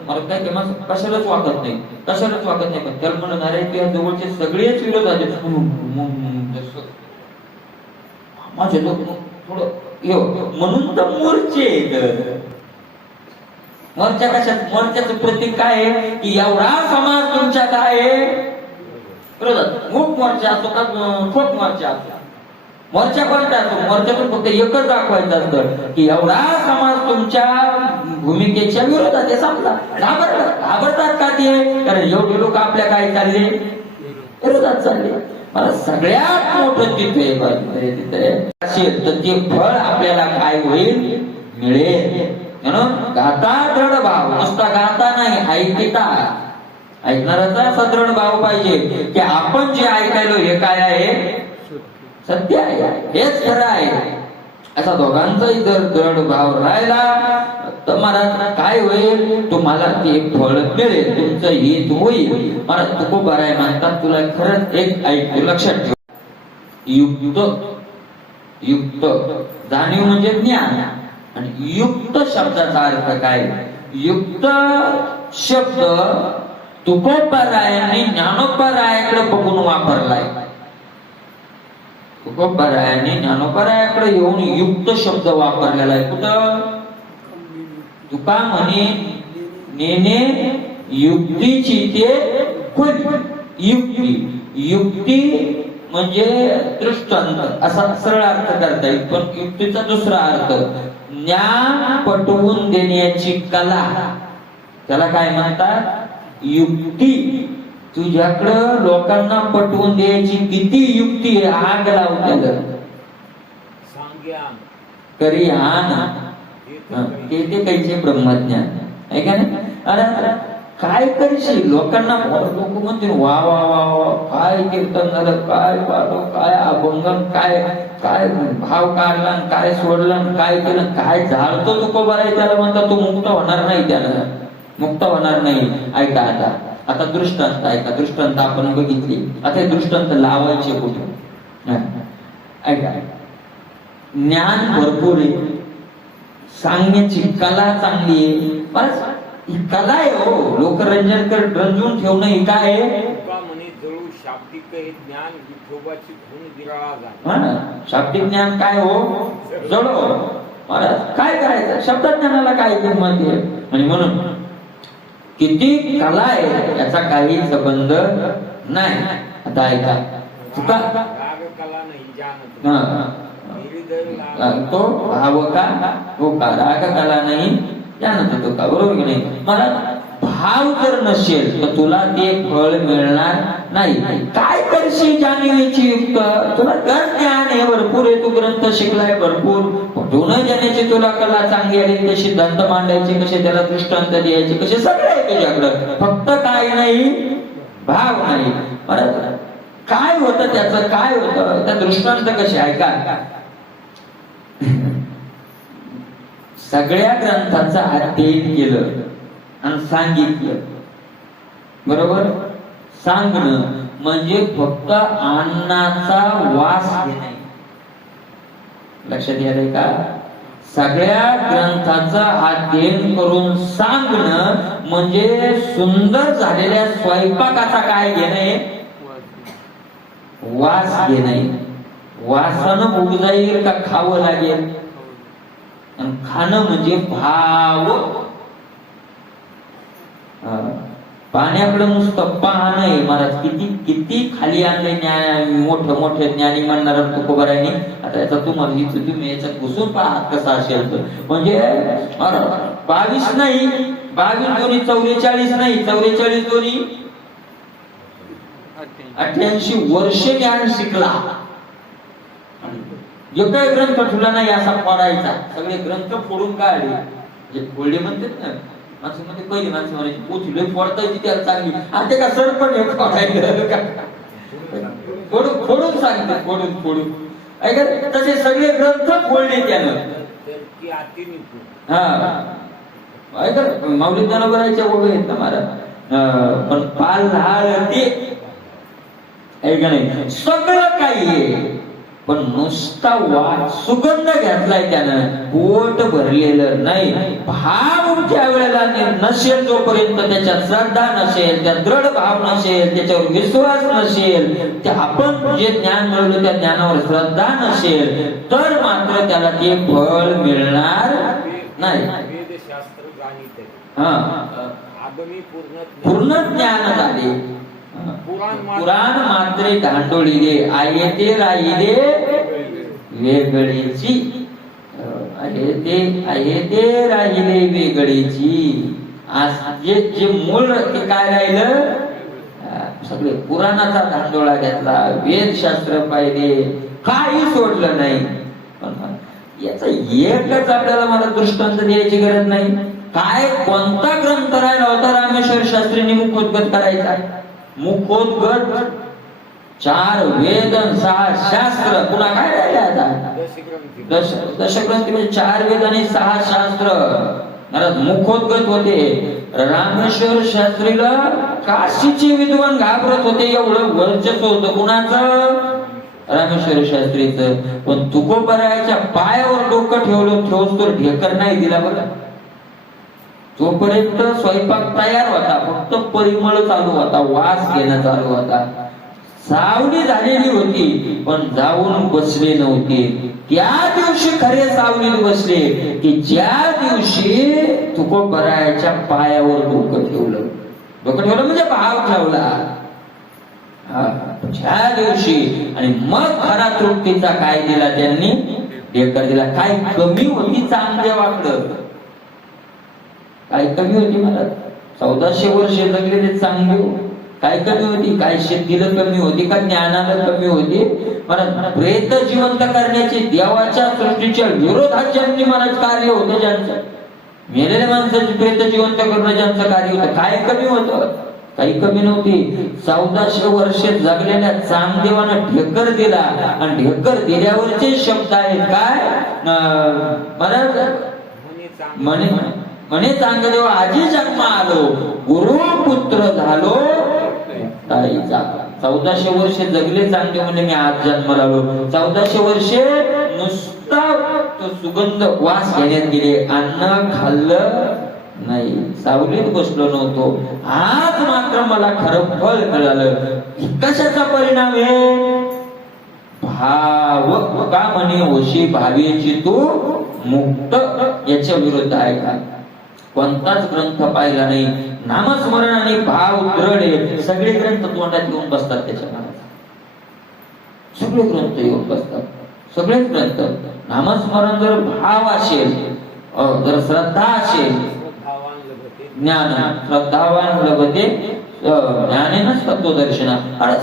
मला काय ते माणसं कशालाच वागत नाही, कशालाच वागत नाही, पण त्याला म्हणणार आहे की जवळचे सगळेच विरोधात माझे लोक थोडं म्हणून तर मोर्चे. मोर्चा कशात, मोर्चाचं प्रतीक काय आहे की एवढा समाज तुमच्या काय आहे विरोधात. मूक मोर्चा असतो का ठोक मोर्चा असतो, मोर्चा कोणता असतो, मोर्चातून फक्त एकच दाखवायचं असतं की एवढा समाज तुमच्या भूमिकेच्या विरोधात आहे. समजा घाबरतात का ते, कारण एवढे लोक आपल्या काय चालले विरोधात चालले. मला सगळ्यात मोठं तिथे असेल तर ते फळ आपल्याला काय होईल मिळेल. म्हणून गाता दृढ भाव, नुसता गाता नाही ऐकता, ऐकणाराचा सदृढ भाव पाहिजे की आपण जे ऐकायलो हे काय आहे सत्य आहे, हेच खरं आहे. असा दोघांचाही जर दृढ भाव राहिला तर मला काय होईल, तुम्हाला ते फळ मिळेल, तुमचं हित होईल. मला तुकोबा आहे म्हणतात तुला खरंच एक ऐक लक्षात ठेव. युक्त युक्त जाणीव म्हणजे ज्ञान, आणि युक्त शब्दाचा अर्थ काय, युक्त शब्द तुकोबारायांनी ज्ञानोबारायाकडे बघून वापरलाय. तुकोबारायांनी ज्ञानोबारायाकडे येऊन युक्त शब्द वापरलेला आहे. कुठं तुका म्हणे नेने युक्तीची ते युक्ती, युक्ती म्हणजे दृष्टांत असा सरळ अर्थ करता येईल, पण युक्तीचा दुसरा अर्थ ज्ञान पटवून देण्याची कला, त्याला काय म्हणतात युक्ती. तुझ्याकडं लोकांना पटवून द्यायची किती युक्ती आहे, आग लावते करी आण ते काहीचे ब्रह्मज्ञान आहे का नाही. अरे काय करशील, लोकांना लोक म्हणतील वा वा वा वा काय कीर्तन झालं, काय पाडो, काय अभंगम, काय काय भाव काढला, काय सोडलं, काय केलं, काय झालं तुकोबा आहे त्याला म्हणतात तो मुक्त होणार नाही, त्याला मुक्त होणार नाही. ऐका आता आता दृष्टांत ऐका, दृष्टांत आपण बघितली, आता दृष्टांत लावायचे कुठे ऐका. ज्ञान भरपूर आहे, सांगण्याची कला चांगली आहे, बस ही कला आहे हो. लोकरंजन कर रंजून ठेवणं ही काय आहे, शाब्दिक ज्ञान विठोबाची खून गिराळा शाब्दिक ज्ञान काय हो जडो. महाराज काय करायचं, शब्दज्ञानाला काय किंमत आहे. आणि म्हणून किती कला आहे याचा काही संबंध नाही. आता ऐका तुका कला नाही तो भाव का तो का राग कला नाही जाणत तो का, बरोबर की नाही. मला भाव जर नसेल तर तुला ते फळ मिळणार नाही. काय करशील जाणीवेची युक्त, तुला तर ज्ञान आहे भरपूर आहे, तू ग्रंथ शिकलाय भरपूर, पटवून देण्याची तुला कला चांगली आली, ते सिद्धांत मांडायचे कसे, त्याला दृष्टांत द्यायचे कसे, सगळे आहे तुझ्याकडं, फक्त काय नाही भाव नाही. बरं काय होतं त्याचं, काय होतं त्या दृष्टांत कसे ऐका. सगळ्या ग्रंथांचं अध्ययन केलं आणि सांगितलं, बरोबर. सांगणं म्हणजे फक्त अन्नाचा वास घेणे, लक्षात घ्यायला का. सगळ्या ग्रंथाचं अध्ययन करून सांगणं म्हणजे सुंदर झालेल्या स्वयंपाकाचा काय घेणे, वास घेणे. वासानं भूक जाईल का खावं लागेल, आणि खाणं म्हणजे भाव. पाण्याकडे नुसतं पाहणं आहे महाराज. किती किती खाली आणले ज्ञान, मोठं मोठे ज्ञानी म्हणणार तुकोबारायनी. आता याचा तुम्हाला तुम्ही याच्यात घुसून पहा कसा असेल तर. म्हणजे 22 नाही, 22 दोन्ही 44 नाही, 44 दोन्ही 88 वर्ष ज्ञान शिकला. जो काही ग्रंथ ठेवला नाही असा फोडायचा. सगळे ग्रंथ फोडून काढले. जे फोडले म्हणतात ना माणसं, मध्ये पहिली माणसं म्हणायची पोथी लय फोडता येते त्याला चांगली. आणि ते का सर पण फोडून फोडून सांगतात, फोडून फोडून ऐका. तसे सगळे ग्रंथ फोडले त्यानं. हा ऐका माऊली ज्ञानोबराच्या वगैरे आहेत ना महाराज. पण पाल झाड ते ऐका नाही सगळं काही आहे. पण नुसता सुगंध घेतलाय त्यानं, पोट भरलेलं नाही. भाव ज्या वेळेला नसेल, जोपर्यंत त्याच्यात श्रद्धा नसेल, त्या दृढ भाव नसेल, त्याच्यावर विश्वास नसेल, ते आपण जे ज्ञान मिळवलं त्या ज्ञानावर श्रद्धा नसेल, तर मात्र त्याला ते फळ मिळणार नाही. हा पूर्ण ज्ञान झाले. पुराण मात्रे धांडोळीले आहे ते राहिले वेगळेची. आहे ते राहिले वेगळेची. आज जे मूळ ते काय राहिलं, सगळे पुराणाचा धांडोळा घेतला, वेदशास्त्र पाहिले, काही सोडलं नाही. याचा एकच आपल्याला मला दृष्टांत द्यायची गरज नाही. काय कोणता ग्रंथ राहिला होता रामेश्वर शास्त्रींनी मुखोद्गत करायचा? मुखोद्गत 4 वेद 6 शास्त्र. पुन्हा काय राहिले आता? दशग्रंथी म्हणजे 4 वेद आणि 6 शास्त्र मुखोद्गत होते. रामेश्वर शास्त्रीला काशीचे विद्वान घाबरत होते, एवढं वर्चस्व होतं कुणाचं? रामेश्वर शास्त्रीचं. पण तुकोबरायाच्या पायावर डोकं ठेवलं तर ढेकर नाही दिला बघा. तोपर्यंत स्वयंपाक तयार होता, फक्त परिमळ चालू होता, वास घेणं चालू होता. सावली झालेली होती पण जाऊन बसले नव्हते. त्या दिवशी खरे सावलीत बसले की ज्या दिवशी तुकोबरायाच्या पायावर डोकं ठेवलं. डोकं ठेवलं म्हणजे भाव ठेवला ज्या दिवशी. आणि मग खरा तृप्तीचा काय दिला त्यांनी? ढेकर दिला. काय कमी होती चांगल्या वाकडं? काय कमी होती मला? 1400 वर्ष जगलेले चांगले. काय कमी होती? काय शेतीला कमी होती का? ज्ञानाला कमी होती? मला प्रेत जिवंत करण्याचे देवाच्या सृष्टीच्या विरोधात ज्यांनी महाराज कार्य होतं, ज्यांचं मेलेल्या माणसाची प्रेत जिवंत करणं ज्यांचं कार्य होतं, काय कमी होतं? काही कमी नव्हती. 1400 वर्ष जगलेल्या चांगदेवानं ढेकर दिला. आणि ढेकर दिल्यावरचे शब्द आहेत काय? म्हणे चांगदेव आजी जन्म आलो, गुरुपुत्र झालो ताईचा. 1400 वर्ष जगले चांगले म्हणजे मी आज जन्माला आलो. 1400 वर्षे नुसता तो सुगंध वास घेण्यात गेले, अन्न खाल्लं नाही, सावलीत बसलो नव्हतो. आज मात्र मला खरं फळ मिळालं. कशाचा परिणाम आहे? भाव. का म्हणे होशी भावेची तू मुक्त. याच्या विरुद्ध आहे का? कोणताच ग्रंथ पाहिला नाही. नामस्मरण आणि भाव दृढ आहे. सगळे ग्रंथ तोंडात घेऊन बसतात त्याच्या मनात. सगळे ग्रंथ येऊन बसतात, सगळेच ग्रंथ. नामस्मरण जर भाव असेल, जर श्रद्धा असेल, ज्ञान श्रद्धावान लभते ज्ञानेनच तत्वदर्शना.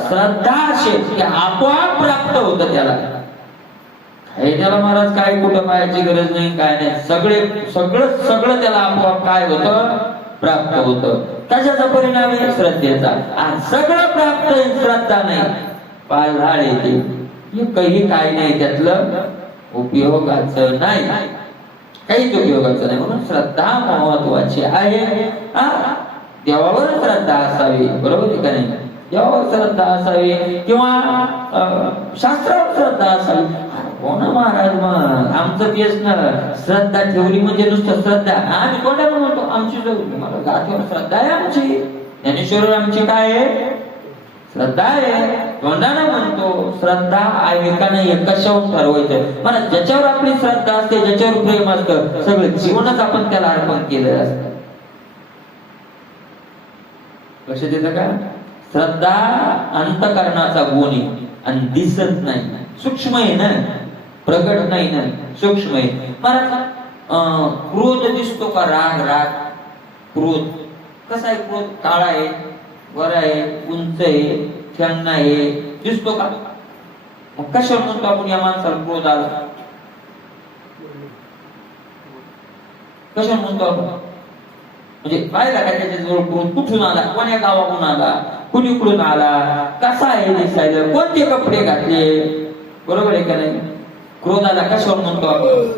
श्रद्धा असेल की आपोआप प्राप्त होतं त्याला. हे त्याला महाराज काय कुठं पाहायची गरज नाही, काय नाही. सगळं त्याला आपोआप काय होतं? प्राप्त होतं. कशाचा परिणाम आहे? श्रद्धेचा. आणि सगळं प्राप्त आहे, श्रद्धा नाही, पाय झाड येते. काही काय नाही, त्यातलं उपयोगाचं नाही, काहीच उपयोगाचं नाही. म्हणून श्रद्धा महत्वाची आहे. देवावर श्रद्धा असावी, बरोबर आहे का नाही? देवावर श्रद्धा असावी किंवा शास्त्रावर श्रद्धा असावी. हो ना महाराज, मग आमचं केस ना श्रद्धा ठेवली म्हणजे नुसतं श्रद्धा. आम्ही कोणाला म्हणतो आमची मला गाठीवर श्रद्धा आहे आमची. ज्ञानेश्वर आमची काय आहे? श्रद्धा आहे. तोंडानं म्हणतो श्रद्धा आहे का नाही हे कशावर ठरवायचं. मला ज्याच्यावर आपली श्रद्धा असते, ज्याच्यावर प्रेम असतं, सगळं जीवनच आपण त्याला अर्पण केलं असतं. लक्षात येतं का? श्रद्धा अंतकरणाचा गुण आहे आणि दिसत नाही, सूक्ष्म आहे ना, प्रगट नाही ना, सूक्ष्म आहे. मला क्रोध दिसतो का? राग राग क्रोध कसा आहे? क्रोध काळा आहे, वर आहे, उंच आहे, ठ्यांना आहे, दिसतो का? मग कशावर म्हणतो आपण या माणसाला क्रोध आला? कशावर म्हणतो आपण? म्हणजे पाहिला का त्याच्याजवळ क्रोध कुठून आला, कोण्या गावाकडून आला, कुणीकडून आला, कसा आहे दिसायला, कोणते कपडे घातले, बरोबर आहे का नाही? क्रोधाला कशावर म्हणतो आपण?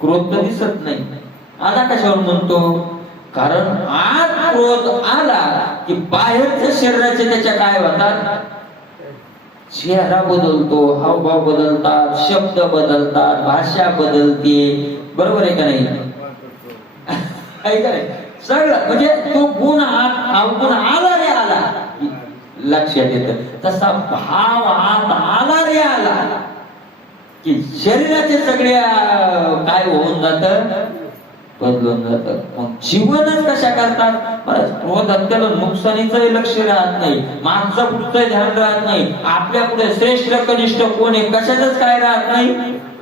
क्रोध तर दिसत नाही, आला कशावर म्हणतो? कारण आज क्रोध आला की बाहेरच्या शरीराचे त्याच्या काय होतात? चेहरा बदलतो, हावभाव बदलतात, शब्द बदलतात, भाषा बदलते, बरोबर आहे का नाही? सगळं म्हणजे तो गुण अवगुण आला रे आला लक्षात येतं. तसा भाव आला रे आला की शरीराचे सगळे काय होऊन जात, बदलून जात. मग जीवनच कशा करतात? क्रोध त्याला नुकसानीचंही लक्ष राहत नाही, मागचं पुढचं ध्यान राहत नाही, आपल्या पुढे श्रेष्ठ कनिष्ठ कोण आहे कशाच काय राहत नाही,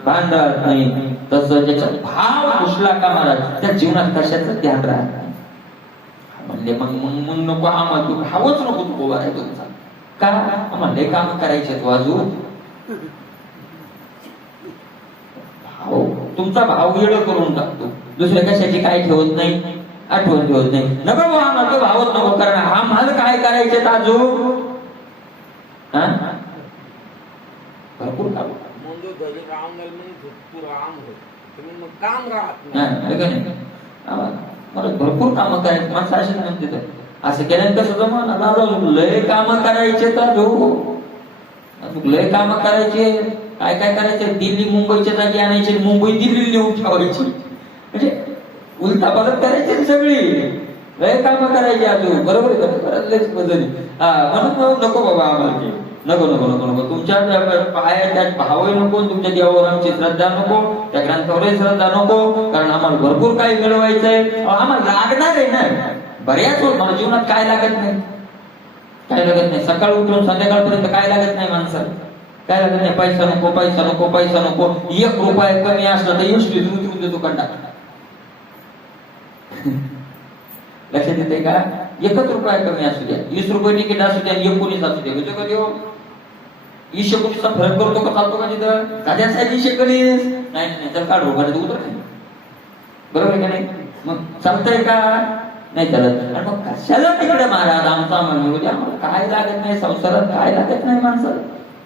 भान राहत नाही. तसं ज्याच्यात भाव घुसला का महाराज त्या जीवनात कशाच ध्यान राहत नाही. म्हणले मग मग नको आम्हाला तू भावच नको तू उभा आहे तुमचा का? आम्हाला लय काम करायचे तू अजून भाव, तुमचा भाव येड करून टाकतो, दुसऱ्या कशाची काय ठेवत नाही, आठवण ठेवत नाही. नको बाबा आम्हाला तो भावच नको, कारण आम्हाला काय करायचे अजून भरपूर काम. मला भरपूर काम करायचे माणसं अशी म्हणते. असं केल्याने कसं जमा दादा लय काम करायचे का लय काम करायचे, काय काय करायचे, दिल्ली मुंबईच्या जागी आणायचे, मुंबई दिल्ली लिहून ठेवायची, म्हणजे उलटा पालट करायचे सगळी, लय काम करायचे अजून, बरोबर आहे लयच बदल. म्हणून नको बाबा आम्हाला, नको नको नको नको, तुमच्या पायाच्या भावही नको, तुमच्या देवावर आमची श्रद्धा नको, त्या ग्रंथावरही श्रद्धा नको, कारण आम्हाला भरपूर काही मिळवायचंय, आम्हाला लागणार आहे ना. बऱ्याच मला जीवनात काय लागत नाही, काय लागत नाही, सकाळ उठून संध्याकाळपर्यंत काय लागत नाही माणसाला, काय लागत नाही. पैसा नको, पैसा नको, पैसा नको, 1 रुपया कमी असला तर यशवी उतरून देतो कंडा. लक्षात येते का? 1 रुपया कमी असू द्या, 20 रुपये तिकीट असू द्या, 19 असू द्या, म्हणजे कधी हो 20-19चा फरक करतो का, चालतो का तिथं? साध्या साहेब 20-19 नाही तर काढ रुपयाला उतर नाही, बरोबर आहे का नाही? मग चालतंय का? नाही चालत. आणि मग कशाला तिकडे महाराज आमचा म्हणून आम्हाला काय लागत नाही, संसारात काय लागत नाही माणसाला.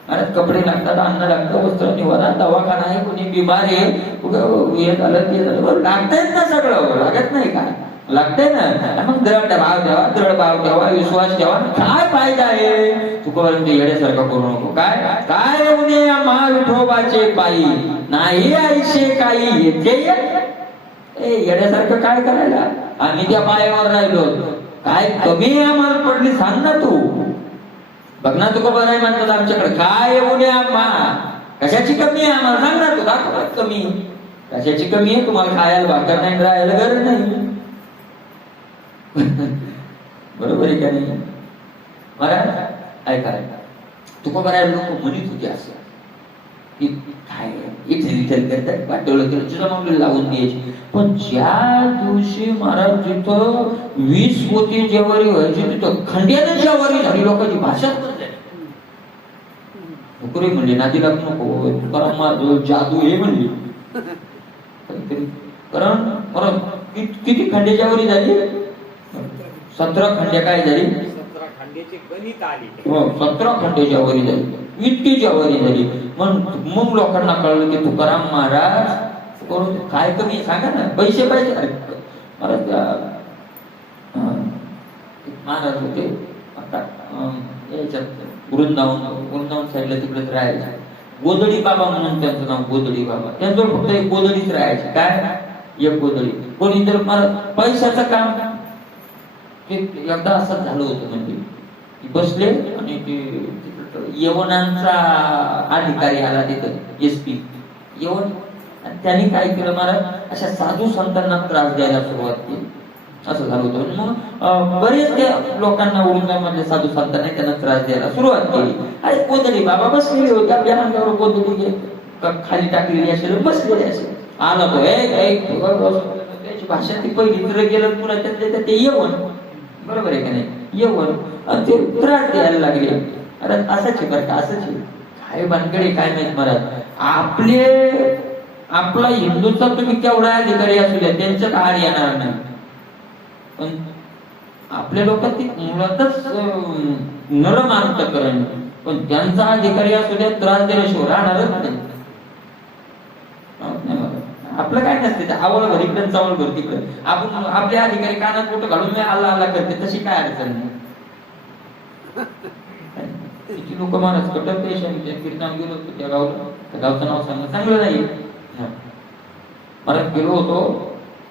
अरे कपडे लागतात, अन्न लागतं, वस्त्र निवारा, दवाखाना आहे, कोणी बिमार आहे, हे झालं ते झालं, लागतायत ना सगळं, लागत नाही का? लागतंय ना. मग दृढ भाव ठेवा, विश्वास ठेवा. काय फायदा आहे? तुकोबारांच्या येड्यासारखा करू नको. काय काय रे मा विठोबाचे पायी नाही आईशे काही येते, येड्यासारखं काय करायला? आम्ही त्या पायावर राहिलो, काय कमी आम्हाला पडली सांग ना तू. बघ ना तुकोबाराय म्हणतात आमच्याकडे काय मा कशाची कमी आहे आम्हाला सांग ना तू, दाखवत कमी कशाची कमी आहे. तुम्हाला खायला भाकर नाही, राहायला गरज नाही, बरोबर आहे का नाही? महाराज ऐका, तुकोबाराय लोक म्हणत होते असं की काय इथं करतात, वाटवलं केलं तुझ्या मागणी लावून द्यायची. पण ज्या दिवशी महाराज जिथं 20 पोती जेवारी व्हायची तिथं खंड्याने जेवारी झाली, लोकांची भाषा नको रे म्हणले, नादी लागू नको, तुकाराम जादू हे म्हणली. कारण किती खंडे जेवारी झाली? 17 खंड्या काय झाली? 17 खंड्याचे गणित आले. 17 खंडे जेवारी झाली, इतकी जेवारी झाली. मग लोकांना कळलं की तुकाराम महाराज काय कमी सांगा ना, पैसे पाहिजे. महाराज होते आता याच्यात वृंदावन साईडला तिकडेच राहायचे. गोदडी बाबा म्हणून त्यांचं नाव, गोदडी बाबा. त्यांच्यावर फक्त एक गोदडीच राहायचे. काय एक गोदडी. कोणी तर पैशाचं काम एकदा असंच झालं होतं, म्हणजे बसले आणि ते यवनांचा अधिकारी आला तिथं SP यवन. त्यांनी काय केलं महाराज, अशा साधू संतांना त्रास द्यायला सुरुवात केली. असं झालं होतं. मग बरेच त्या लोकांना ओळखण्यामध्ये साधू संतांनी त्यांना त्रास द्यायला सुरुवात केली. अरे कोणतरी बाबा बसलेले होते आपल्या अंगावर, कोणतरी खाली टाकलेली असेल, बसलेले असेल. आला तो त्याची भाषा ती पहिली तर गेलं पुन्हा त्यातल्या ते यवन, बरोबर आहे का नाही, यवन. आणि ते त्रास द्यायला लागले. अरे असंच आहे बरं का, असंच आहे. काय भानगडे काय माहित महाराज. आपला हिंदूचा तुम्ही केवढा अधिकारी असू द्या, त्यांच्यात आड येणार नाही. पण आपल्या लोकांत ती मुळातच नरम अंतःकरण, पण त्यांचा अधिकारी असू द्या त्रास दिल्याशिवाय राहणारच नाही. आपलं काय नसते, आवळ भर इकडे चावळ भर तिकडे. आपण आपले अधिकारी कानात कुठं घालून मी आला आला करते, तशी काय अडचण नाही. तिची लोक महाराज कटर पेशंट कीर्तन गेलो होतो त्या गावला, त्या गावचं नाव सांगणं चांगलं नाही. परत गेलो होतो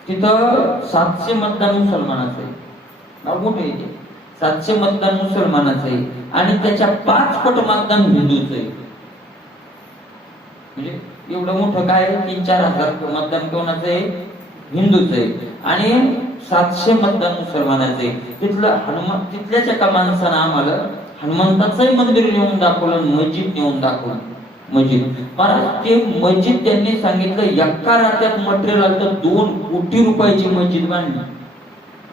तिथं 700 मतदान मुसलमानाचं आहे. गाव मोठं आहे ते. 700 मतदान मुसलमानाचं आहे आणि त्याच्या 5 पट मतदान हिंदूचं आहे. म्हणजे एवढं मोठं काय, 3-4 हजार मतदान कोणाचं आहे, हिंदूचं आहे. आणि 700 मतदान मुसलमानाचं आहे. तिथलं हनुमान, तिथल्याच एका माणसानं आम्हाला हनुमंताचंही मंदिर नेऊन दाखवलं, मस्जिद नेऊन दाखवलं. मस्जिद महाराज, ते मस्जिद त्यांनी सांगितलं एका रात्यात मटेरियल आलं तर 2 कोटी रुपयाची मस्जिद बांधली.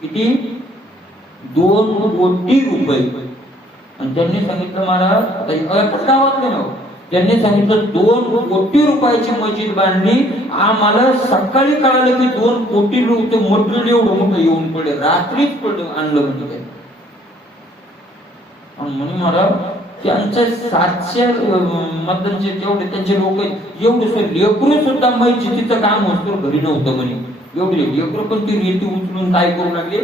किती? 2 कोटी रुपये. आणि त्यांनी सांगितलं महाराज, एकाच गावातले नाव, त्यांनी सांगितलं 2 कोटी रुपयाची मस्जिद बांधली. आम्हाला सकाळी कळालं की 2 कोटी रुपये मटेरियल एवढं मोठं येऊन पडले, रात्रीच पडलं आणलं म्हणजे. म्हणे महाराज त्यांचे 700 मतदानचे जेवढे त्यांचे लोक एवढे लेकरू सुद्धा मस्जिदीचं काम होतो घरी नव्हतं म्हणे. एवढे लेकरू पण ती रेती उचलून काय करू लागले,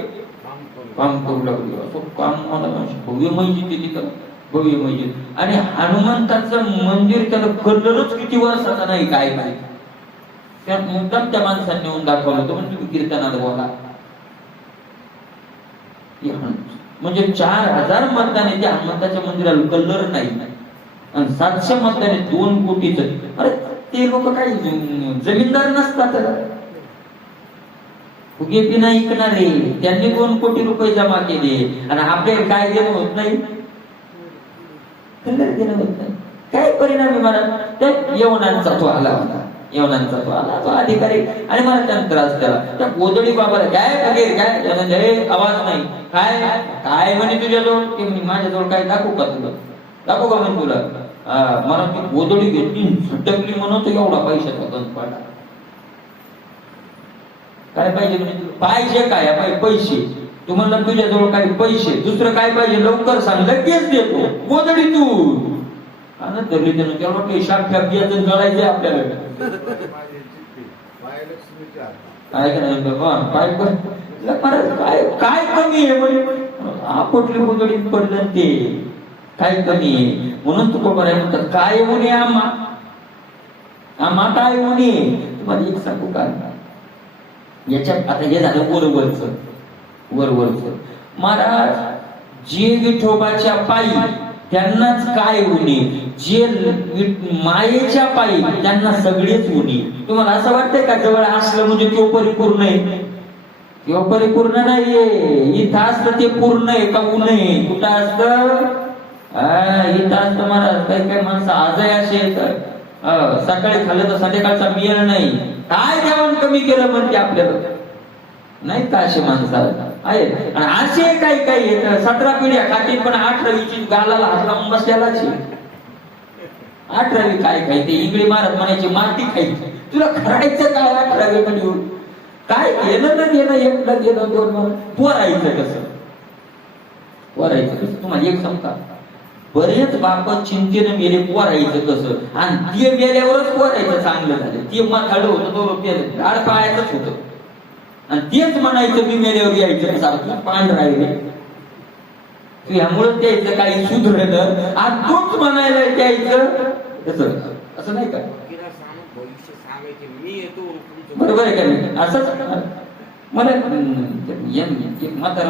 काम करू लागले. असं काम मला भव्य मस्जिद आहे तिथं, भव्य मस्जिद. आणि हनुमंताचं मंदिर त्याला कलरच किती वर्षाचा नाही काय काय. त्या मुद्दाम त्या माणसाने नेऊन दाखवलं होतं, म्हणजे तुम्ही कीर्तनात बोला. म्हणजे 4000 मतदान आहे त्या हनुमंताच्या मंदिराला, कलर नाही. आणि 700 मतदान आहे 2 कोटीच. अरे ते लोक काही जमीनदार नसतात, फुगे पिना ऐकणारे. त्यांनी 2 कोटी रुपये जमा केले आणि आपल्याला काय देणं होत नाही, कलर देणं होत नाही. काय परिणाम आहे महाराज, त्या यवनांचा तो आला होता, यवनांचा तो आला, तो अधिकारी. आणि मला त्यांना त्रास द्याला. त्या गोदडी बाबाला काय वगैरे काय आवाज नाही, काय काय म्हणे तुझ्याजवळ, ते म्हणे माझ्याजवळ काय दाखवू का तुला, दाखवू का म्हणे तुला. मला ती गोदडी घेतली झटकली म्हणून एवढा पैशाचा गंज पडला. काय पाहिजे म्हणजे, पाहिजे काय, पैसे. तुम्हाला तुझ्याजवळ काही पैसे, दुसरं काय पाहिजे लवकर सांग, लगेच देतो. गोदडी तू धरली त्यानं, तेवढं काही शाप शाप द्यायचं जळायचे आपल्याला. काय कमी आहे म्हणे, आपटली गोदडीत पडलं ते काय कमी आहे. म्हणून तू बरोबर आहे म्हणतात, काय म्हणे आम्हा, आम्हा काय म्हणे. तुम्हाला एक सांगू का, याच्यात आता हे झालं वरवरच. महाराज जे विठोबाच्या पायी त्यांनाच काय होणे, जे मायेच्या पायी त्यांना सगळेच होणे. तुम्हाला असं वाटतंय का जवळ असलं म्हणजे तो परिपूर्ण आहे? तो परिपूर्ण नाहीये. इथं असतं ते पूर्ण आहे का ऊन आहे? कुठं असतं? इथं असतं महाराज. काही काही माणसं आजही असे सकाळी खाल्लं तर संध्याकाळचा मेळ नाही. काय जेवण कमी केलं म्हणते आपल्याला, नाही का असे माणसं आहेत. आणि असे काही काही 17 पिढ्या खातील पण 18वीची गालाला हात लावून बसल्यालाच. 18वी काय खायचे, इंगळी मारत म्हणायची माती खायची. तुला करायचं काय 18वी मध्ये येऊन? काय घेणं ना घेणं, एकला घेणं 2 पोरायचं कसं, पोरायचं कसं. तुम्हाला एक सांगता, बरेच बाप चिंतेनं मेले पोरायचं कसं, आणि ते मेल्यावरच पोरायचं चांगलं झालं. ते माथाडं होतं तो आड पायाचंच होतं, आणि तेच म्हणायचं मी मेल्यावर यायचं सारखं पांढ राहिले. यामुळे त्याचं काही सुधरलं, आज तूच म्हणायला द्यायचं तसं, असं नाही का? बरोबर आहे का नाही? असंच मला एक म्हातारा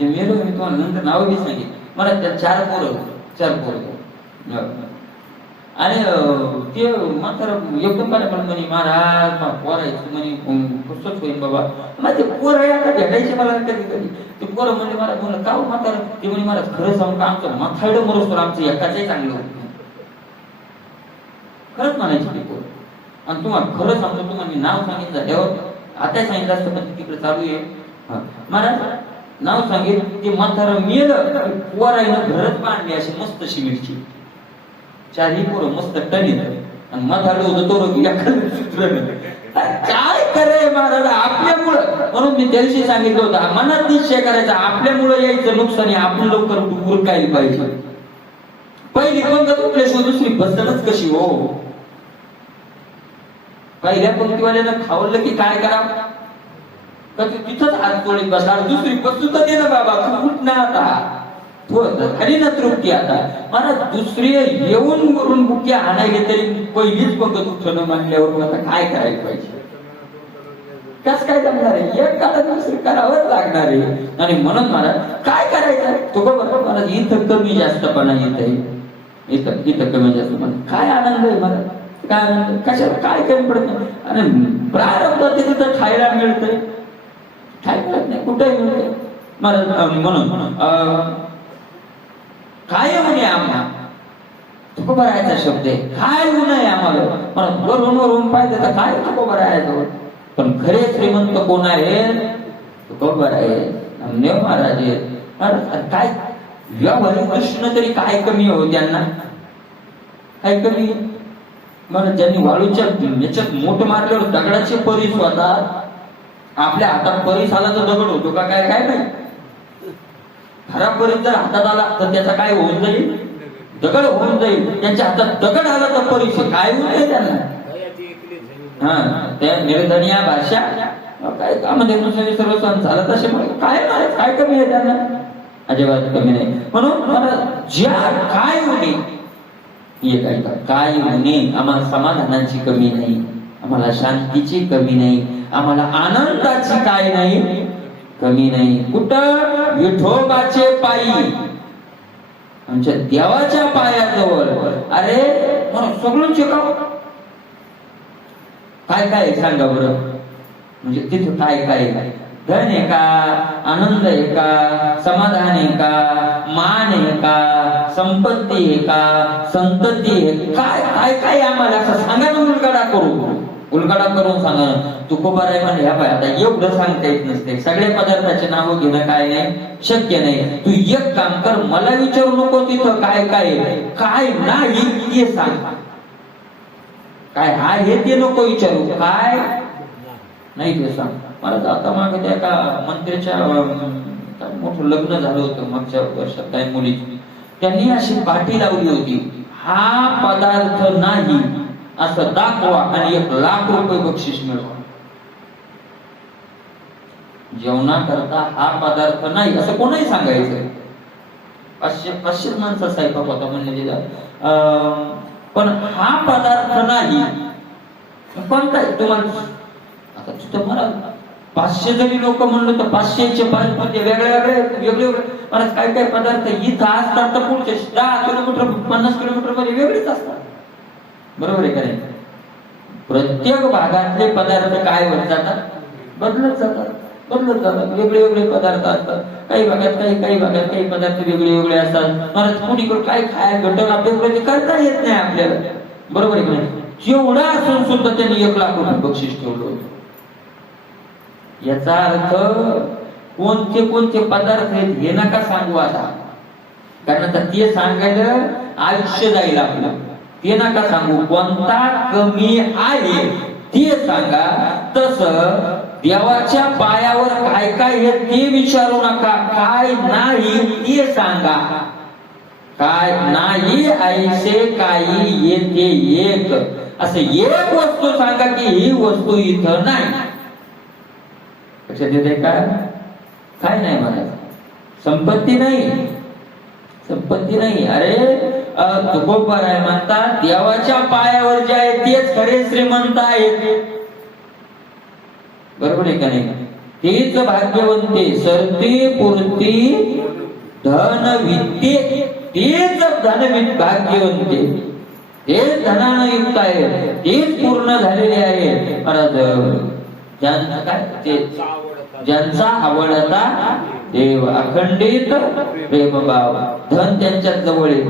मेलो, मी तुम्हाला नंतर नाव बी सांगितलं. मला त्या 4 पोरं आणि ते मात्र एकदम काय म्हणे महाराज पोरायचं म्हणे पुस्तक होईल बाबा. माझे पोर आहे आता भेटायचे मला कधी कधी. ते पोरं म्हणजे मला म्हणलं का म्हातारा. ते म्हणे महाराज खरं सांगू का आमचं माथाडं मरोस तर आमचं एकाचंही चांगलं होत नाही. खरंच म्हणायची ते पोर. आणि तुम्हाला खरं सांगतो तुम्हाला मी नाव सांगितलं झाल्यावर आता सांगितलं असतं पण तिकडे चालू आहे. महाराज नाव सांगितलं ते म्हातारं मेलं. पोराईनं घरच बांधली अशी मस्त शिमिटची. चारही पोरं मस्त टणीत आणि म्हातारं होतं तो काय करे महाराज आपल्यामुळं. म्हणून मी त्या दिवशी सांगितलं होतं मनात निश्चय करायचा आपल्यामुळं यायचं नुकसान आहे. आपण लवकर उरकायला पाहिजे. पहिली पंगत उठल्याशिवाय दुसरी बसलच कशी हो. पहिल्या पंक्तीवाल्यानं खावलं की काय करावं. तिथंच हात तोडीत बसला. दुसरी बसू तर दे ना बाबा उठ ना आता. खरी ना तृप्ती आता. मला दुसरी येऊन वरून बुके आणायले तरी पहिलीच बघत उठणं म्हणल्यावर आता काय करायला पाहिजे. कस काय जमणार आहे. एक काळात दुसरी करावंच लागणार आहे. आणि म्हणून मला काय करायचं तो बरोबर मला इथं कमी जास्तपणा येत आहे. इथं कमी जास्तपणा काय आनंद आहे मला. काय आनंद कशाला काय कमी पडत नाही. आणि प्रारंभ तिथं खायला मिळतंय. काय मिळत नाही कुठेही मिळतंय. मला म्हणून काय म्हणे आम्हा तुकोबरायचा शब्द आहे. काय गुण आहे आम्हाला. म्हणून वरून वरून पाहिजे तर काय तुकोबरायचं. पण खरे श्रीमंत कोण आहे. तुकोबराय नामदेव महाराज आहेत. काय व्यावहारिक दृष्टीनं तरी काय कमी हो त्यांना. काय कमी. म्हणून ज्यांनी वाळूच्या याच्यात मोठ मारल्यावर दगडाचे परीस होतात. आपल्या हातात परीस आला तर दगड होतो का काय काय नाही. खराबपर्यंत जर हातात आला तर त्याचा काय होऊन जाईल. दगड होऊन जाईल. त्यांच्या हातात दगड आला तर परीक्षे काय होऊन जाईल त्यांना. त्या निर्धनिया भाषा काय कामध्ये सर्व सण झालं तसे काय नाही. काय कमी आहे त्यांना. अजिबात कमी नाही. म्हणून मला ज्या काय होणे हे काय होणे. आम्हाला समाधानाची कमी नाही. आम्हाला शांतीची कमी नाही. आम्हाला आनंदाची काय नाही कमी नाही. कुठं विठोबाचे पायी आमच्या देवाच्या पायाजवळ. अरे सगळं शिकाव. काय काय सांगा बरं. म्हणजे तिथं काय काय धन आहे का. आनंद आहे का. समाधान आहे का. मान आहे का. संपत्ती आहे का. संतती आहे काय काय काय आम्हाला असं सांगा ना. उलगडा करू. उलगडा करून सांगा. तुकोबाराय म्हणजे ह्या पाय आता एवढं सांगता येत नसते. सगळ्या पदार्थाचे नाव घेणं काय नाही शक्य नाही. तू एक काम कर मला विचारू नको तिथं काय काय काय नाही ते सांग. काय आहे ते नको विचारू. काय नाही ते सांग मला. आता मागे त्या एका मंत्र्याच्या मोठं लग्न झालं होतं मागच्या वर्षात काही मुलीची. त्यांनी अशी पाठी लावली होती हा पदार्थ नाही असं दाखवा आणि 1,00,000 रुपये बक्षीस मिळवा. जेवणाकरता हा पदार्थ नाही असं कोणाही सांगायचं. 500 माणसं स्वयंपाक होता म्हणजे पण हा पदार्थ नाही कोणता तुम्हाला. आता तिथं मला 500 जरी लोक म्हणलं तर 500चे 5 म्हणजे वेगळे मला काय काय पदार्थ इथं असतात तर पुढचे 10 किलोमीटर 50 किलोमीटर मध्ये वेगळेच असतात. बरोबर आहे का नाही. प्रत्येक भागातले पदार्थ काय होत जातात बदलत जातात वेगळे वेगळे पदार्थ असतात. काही भागात काही भागात काही पदार्थ वेगळे वेगळे असतात. मला कोणीकडे काय खायला घटक आपल्याकडे करता येत नाही आपल्याला. बरोबर आहे का नाही. जेवढा असून सुद्धा त्यांनी 1,00,000 रुपये बक्षीस ठेवलं होतं. याचा अर्थ कोणते कोणते पदार्थ आहेत हे नका सांगू आता. कारण आता ते सांगायला आयुष्य जाईल आपलं. ते नका सांगू. कोणता कमी आहे ते सांगा. तसं देवाच्या पायावर काय काय आहे ते विचारू नका. काय नाही ते सांगा. काय नाही ऐसे काही येते एक असं एक वस्तू सांगा की ही वस्तू इथं नाही. लक्षात येते का. काय नाही म्हणायचं. संपत्ती नाही. अरे तुकोबाराय म्हणतात देवाच्या पायावर जे आहे तेच खरे श्रीमंत आहेत. बरोबर आहे का नाही. तेच भाग्यवंते सरते पुरती धन विद्ये तेच धन भाग्यवंत तेच धनानं युक्त आहे, तेच पूर्ण झालेले आहे. ज्यांचा आवडता देव, अखंडित प्रेमभाव, धन त्यांच्या जवळ आहे.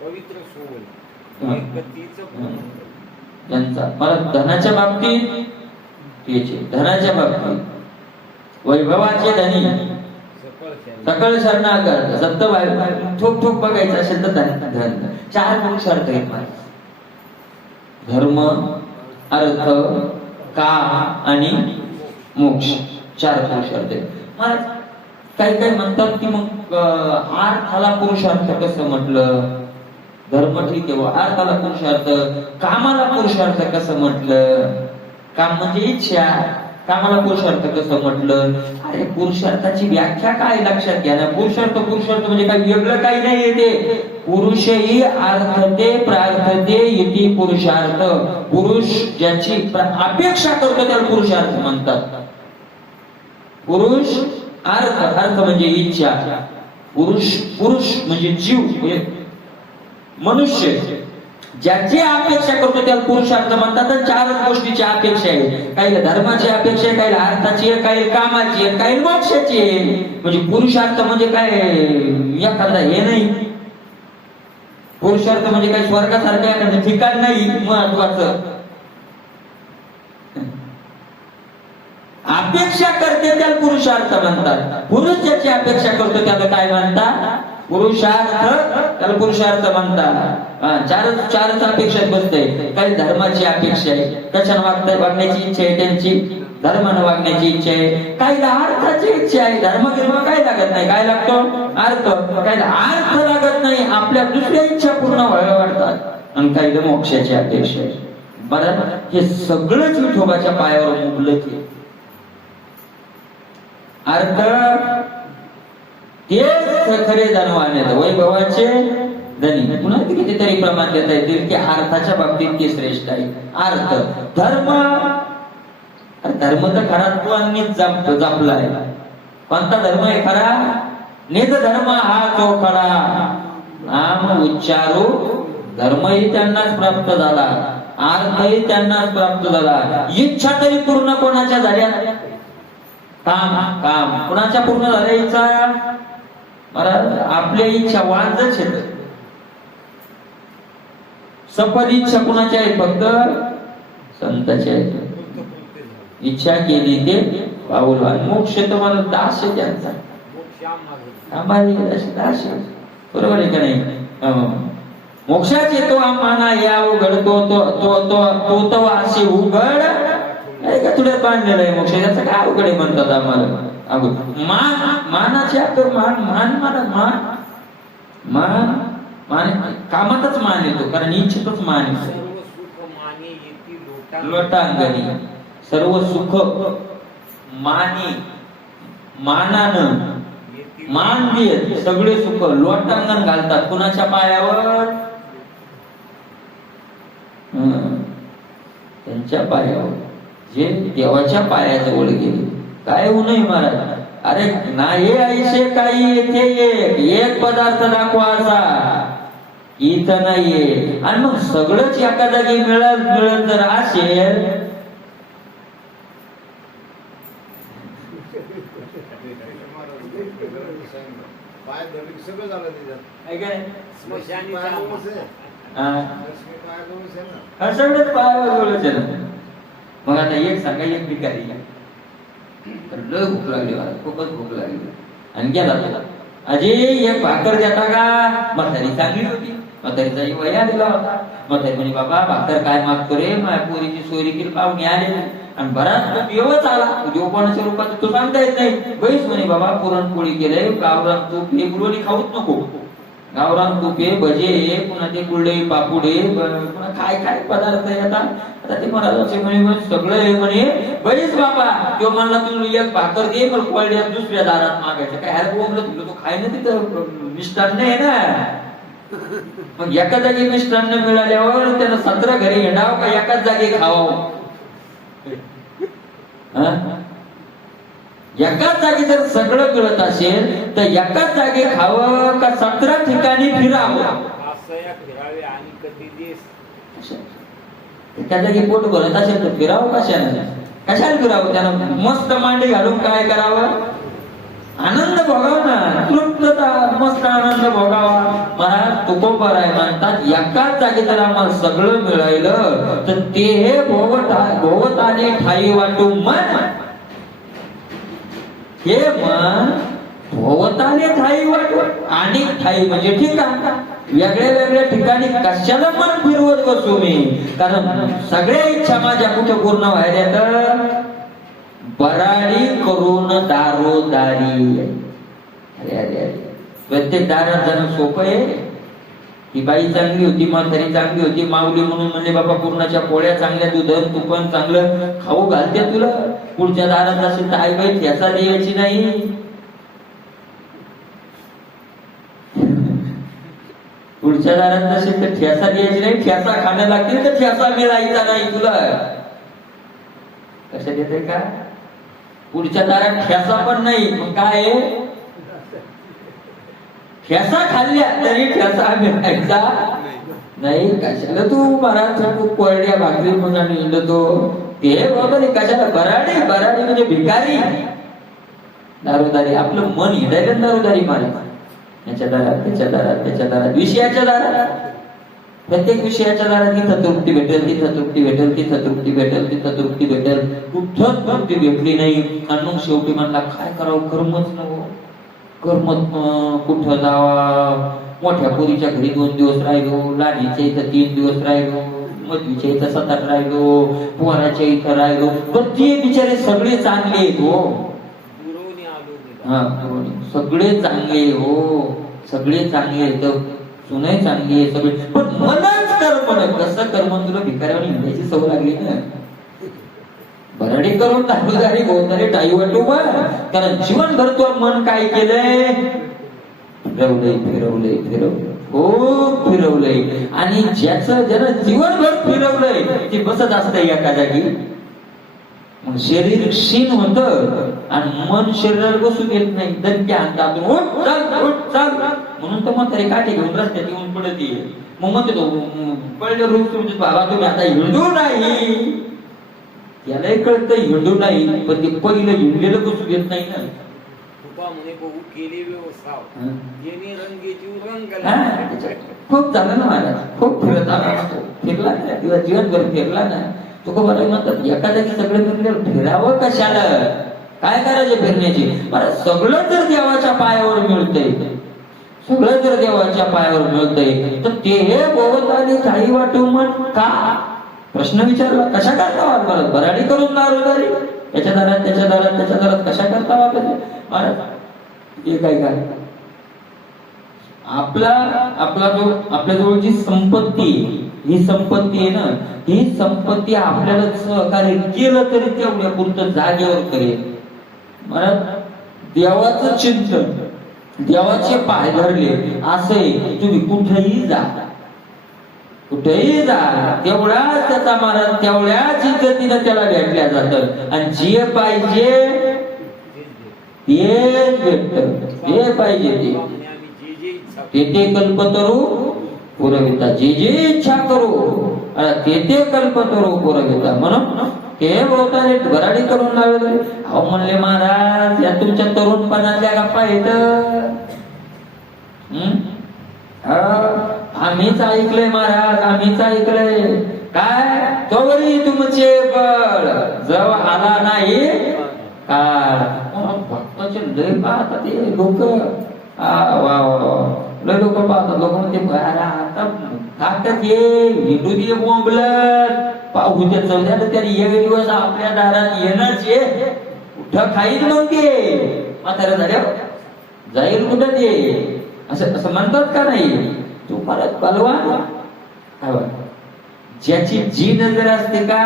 पवित्र सोहळ एकतीचं पूर्ण. ज्यांचा मला धनाच्या बाबतीत धनाच्या बाबतीत वैभवाचे धनी सकळ शरणागत सप्तभाई ठोक ठोक बघायचं असेल तर धन. 4 पुरुषार्थ आहेत. धर्म, अर्थ, काम आणि मोक्ष, 4 पुरुषार्थ आहेत. मला काही म्हणतात की मग अर्थाला पुरुषार्थ कसं म्हटलं? धर्म ठीक आहे, अर्थाला पुरुषार्थ, कामाला पुरुषार्थ कसं म्हटलं? काम म्हणजे इच्छा, कामाला पुरुषार्थ कसं म्हटलं? अरे पुरुषार्थाची व्याख्या काय लक्षात घ्या ना. पुरुषार्थ म्हणजे काही वेगळं काही नाही येते. पुरुषही अर्थते प्रार्थते इति पुरुषार्थ. पुरुष ज्याची अपेक्षा करतो त्याला पुरुषार्थ म्हणतात. पुरुष अर्थ म्हणजे इच्छा, पुरुष म्हणजे जीव, म्हणजे मनुष्य ज्याची अपेक्षा करतो त्याला पुरुषार्थ म्हणतात. 4 गोष्टीची अपेक्षा आहे. काही धर्माची अपेक्षा आहे, काही अर्थाची आहे, काही कामाची आहे, काही मोक्षाची आहे. म्हणजे पुरुषार्थ म्हणजे काय एखादा हे नाही. पुरुषार्थ म्हणजे काही स्वर्गासारखं एखादं ठिकाण नाही महत्वाचं. अपेक्षा करते त्याला पुरुषार्थ म्हणतात. पुरुष ज्याची अपेक्षा करतो त्याला काय म्हणतात? पुरुषार्थ, त्याला पुरुषार्थ म्हणतात. 4 अपेक्षात बसते. काही धर्माची अपेक्षा आहे, कशाने वागण्याची इच्छा आहे त्यांची, धर्मानं वागण्याची इच्छा आहे. काही अर्थाची इच्छा आहे, धर्म काय लागत नाही, काय लागतो? अर्थ. काही अर्थ लागत नाही, आपल्या दुसऱ्या इच्छा पूर्ण व्हायला वाटतात. आणि काही मोक्षाची अपेक्षा आहे. बरं, हे सगळंच विठोबाच्या पायावर मुकलं की अर्थ तेच खरे जाणवाने वैभवाचे धनी. पुन्हा कितीतरी प्रमाण देता येतील की अर्थाच्या बाबतीत ते श्रेष्ठ आहे. अर्थ, धर्म तर खरा तू आणि जपला आहे. कोणता धर्म आहे खरा? निज धर्म हा तो खरा, नाम उच्चारू. धर्मही त्यांनाच प्राप्त झाला, अर्थही त्यांनाच प्राप्त झाला. इच्छा तरी पूर्ण कोणाच्या झाल्या? काम कुणाच्या पूर्ण झाल्या इच्छा? आपल्या इच्छा वांजच आहेत. सफल इच्छा कुणाच्या आहेत? फक्त संताच्या आहेत. इच्छा केली ते पाऊलवान. मोक्ष तुम्हाला दास आहे त्यांचा, दास आहे. बरोबर आहे का नाही? मोक्षाचे तो आम्हाला या उघडतो तो असे उघड तुला बांधलेलं आहे. मोक्ष त्याचं काय अवघड आहे म्हणतात आम्हाला. मानाचे मान कामातच मान येतो, कारण इच्छेतच मान येतो. लोटांगणी सर्व सुख मानानं मान देत सगळे सुख लोटांगण घालतात. कुणाच्या पायावर? त्यांच्या पायावर, जे देवाच्या पायाजवळ गेले. काय होऊ नये महाराज? अरे नाही ऐसे काही येथे एक पदार्थ दाखवा असा इथं नाहीये. आणि मग सगळंच एका जागी मिळत जर असेल सगळंच पायाजवळच आहे ना. मग आता एक सांगा, एक भिकारी तर लय भूक लागली मला, खूपच भूक लागली. आणि गेला तुला अजय एक भाकर देता का? म्हातारी चांगली होती, म्हातारीचा वया दिला होता. म्हातारी म्हणे बाबा भाकर काय मागतो रे, माझ्या पोरीची सोयरी केली, पाहुणे आले आणि बराच देवच आला. देव कोणाच्या रूपात तो सांगता येत नाही. बैस म्हणे बाबा पुरणपोळी केलंय, गावरान तूप हे गुरुवारी खाऊच नको. गावरान तुपे, भजे, पुन्हा ते गुळडे, पापुडे, पुन्हा काय काय पदार्थ येतात. आता ते महाराजांचे म्हणे सगळं हे म्हणे बरेच बाबा. तो म्हणला तू एक भाकर दे, पण कोरड्यात दुसऱ्या दारात मागायचं काय? अरे बोललं तुला तो खाय ना, तिथं मिष्टान्न आहे ना. मग एका जागी मिष्टान्न मिळाल्यावर त्यानं 17 घरी हिंडावं का एकाच जागी खावं? एकाच जागी जर सगळं मिळत असेल तर एकाच जागी खावं का 17 ठिकाणी फिरावं? असया फिरावे आणि कधी देश एका जागी पोट भरत असेल तर फिरावं कशाला? कशाला फिरावं? त्यानं मस्त मांडी घालून काय करावं? आनंद भोगावा ना, तृप्तता, मस्त आनंद भोगावा. महाराज तुकोबाराय म्हणतात एकाच जागी जर आम्हाला सगळं मिळालं तर ते हे भोवत आणि ठाई वाटू मन. हे मन भोवताने ठाई वाटू आणि ठाई म्हणजे ठिकाण. वेगळ्या वेगळ्या ठिकाणी कशाला मन फिरवत बसू मी? कारण सगळ्या इच्छा माझ्या कुठे पूर्ण व्हायला तर बराडी करून दारोदारी. अरे अरे अरे, प्रत्येक दारात जाणं सोपं आहे? ही बाई चांगली होती, म्हातारी चांगली होती, माऊली म्हणून म्हणले बाबा पूर्णाच्या पोळ्या चांगल्या, दूध तुपण चांगलं खाऊ घालते तुला. पुढच्या दारात असेल तर आई बाई ठेचा द्यायची नाही. पुढच्या दारात असेल तर ठेचा द्यायची नाही, ठेचा खाणं लागतील तर ठेचा मिळायचा नाही तुला. कशा देते का? पुढच्या दारात ठेचा पण नाही, मग काय? ठेचा खाल्ल्या तरी ठेचा मिळायचा नाही. कशाला तू महाराज कोरड्या भाकरी म्हणून तो ते बरोबर कशाला? बराडी बराडी म्हणजे भिकारी, दारोदारी. आपलं मन हिडायला दारोदारी मारायचं. याच्या दारात त्याच्या दारात त्याच्या दारात विषयाच्या दारात. प्रत्येक विषयाच्या दारात इथं तृप्ती भेटेल, तिथं तृप्ती भेटेल, तिथं तृप्ती भेटेल, तिथं तृप्ती भेटेल. कुठं तृप्ती भेटली नाही. आणि मग शेवटी म्हणला काय करावं? कर्मच नको. कर्मच कुठं जावा? मोठ्या पोरीच्या घरी 2 दिवस राहिलो, लहानीच्या इथं 3 दिवस राहिलो, मधवीच्या इथं 7-8 राहिलो, पोराच्या इथं राहिलो. पण ते बिचारे सगळे चांगले आहेत हो. हा, सगळे चांगले हो, सगळे चांगले आहेत, सुनही चांगली आहे सगळे. पण मनच कर्म. कसं कर्म? तुला भिकाऱ्यावर हिंडायची सवय लागली ना. बराडी करून दारोदारी बोलणारे टाई वाटू बर. कारण जीवनभर तो मन काय केलंय? फिरवलंय फिरवलंय फिरवलंय, खूप फिरवलंय. आणि ज्यानं जीवनभर फिरवलंय ते बसत असतंय एका जागी. मग शरीर क्षीण होत आणि मन शरीराला बसू देत नाही. दणक्या हातात उठ चाल उठ चाल म्हणून तर म्हातारे काठी घेऊन रस्त्यात येऊन पडत ये. मग म्हणते तो पहिले रोज तुमचे बाबा तुम्ही आता हिंडू नाही. यालाही कळतं हिंडू नाही, पण ते पहिलं हिंडलेलं बसू देत नाही ना. खूप झालं ना महाराज, खूप फिरत फिरला ना, किंवा जीवनभर फिरला ना. तुका बरं म्हणतात एका जागी सगळे फिरले, फिरावं कशाला? काय करायचे फिरण्याची? सगळं जर देवाच्या पायावर मिळतंय, सगळं जर देवाच्या पायावर मिळतंय तर ते हे भोवताली ठाई वाटू मन का? प्रश्न विचारला. कशा करता वाटत? बराडी करून दारोदारी, याच्या दारात त्याच्या दारात त्याच्या दारात कशा करता वाटत? महाराज हे काय काय आपल्या जवळ जी संपत्ती, ही संपत्ती आहे ना, ही संपत्ती आपल्याला सहकार्य केलं तरी तेवढ्या पुरतं जागेवर करेल. महाराज देवाचं चिंतन, देवाचे पाय धरले असे तुम्ही कुठेही जा, कुठेही जा, तेवढाच त्याचा महाराज तेवढ्याच इज्जतीनं त्याला भेटल्या जातं. आणि जे पाहिजे तेच भेटत, जे पाहिजे ते कल्पतरू पुरविता, जे इच्छा करू ते कल्पतरू पुरविता. म्हणून ते बोलताना बराडी करून लावले. अहो म्हणले महाराज या तुमच्या तरुणपणातल्या गप्पा आहेत. आम्हीच ऐकलंय महाराज, आम्हीच ऐकलंय. काय तोवरी तुमचे बळ जेव्हा आला नाही काळ. भक्ताचे लय पाहतात लोक, लय लोक पाहतात. लोक म्हणते आता ताकद ये हिंदू दे बोंबलत पाहू त्या चौद्याला त्याने एक दिवस आपल्या दारात येणंच ये. कुठं खाईल मग ते म्हातारा झाल्या जाईल कुठं ते असं म्हणतात का नाही? तू परत बलवान ज्याची जी नजर असते का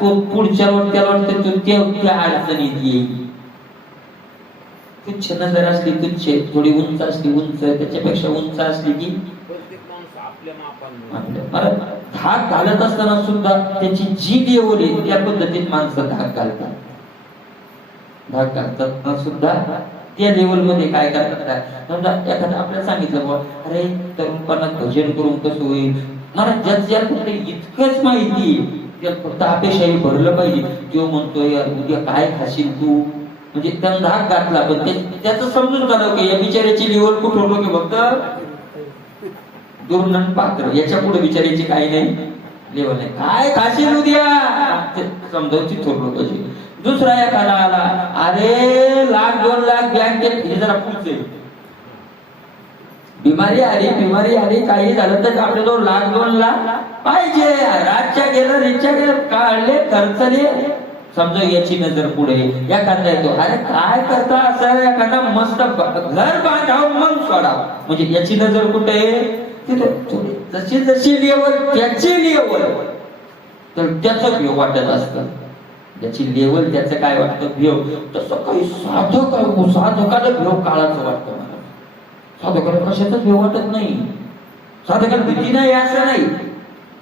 तो पुढच्या त्याला वाटते तो त्या अडचणीत येईल. तुच्छ नजर असली तुच्छ, थोडी उंच असली उंच, त्याच्यापेक्षा उंच असली की धाक घालत असताना सुद्धा त्याची जी देवली त्या पद्धतीत माणसं धाक घालतात. धाक घालतात सुद्धा त्या लेवल मध्ये काय करतात. समजा एखादं आपल्याला सांगितलं बुवा, अरे तरुणपणात भजन करून कसं होईल, मला ज्यात फक्त इतकंच माहिती, त्यात फक्त अपेक्षाही भरलं पाहिजे. तो म्हणतोय यार उद्या काय खाशील तू, म्हणजे त्यानं धाक घातला, पण त्याचं समजून काढलं की या बिचाऱ्याची लेवल कुठं होतो की फक्त दुर्नन पात्र, याच्या पुढे बिचाऱ्याची काही नाही लेवल नाही. काय खाशील उद्या समजावची थोरलो कशी. दुसरा एखादा आला, अरे 1,00,000 2,00,000 बँकेत, हे जरा पुढचे बिमारी आली काही झालं तर आपल्याजवळ 1,00,000 2,00,000 पाहिजे. रातच्या गेलं रिक्षा गेलं काढले खर्चले, समजा याची नजर पुढे एखादा येतो, अरे काय करता असं, एखादा मस्त घर बांधावं मग सोडा, म्हणजे याची नजर कुठे जशी जशी लेवल त्याची लेवल, तर त्याचं भेव वाटत असतं. ज्याची लेवल त्याचं काय वाटतं भेव, तसं काही साधकाला भेव काळाचं वाटतं. मला साधकाला कशातच भेव वाटत नाही, साधकाला भीती नाही असं नाही,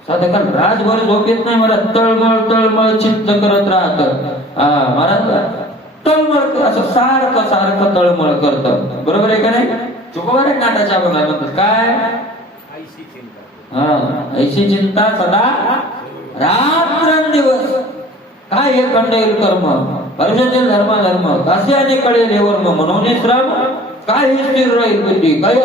साधकाला रातभर झोप येत नाही, मला तळमळ चित्त करत राहत. मला तळमळ असं सारखं तळमळ करत, बरोबर आहे का नाही. चुकवर नाटाच्या बघा म्हणतात काय, ऐशी चिंता सदा रात्रंदिवस. काय हे खंडेल कर्म वर्षातील धर्म कसे आणि कळेल हे वर्म, म्हणून श्रम काय स्थिर राहील बुद्धी. काय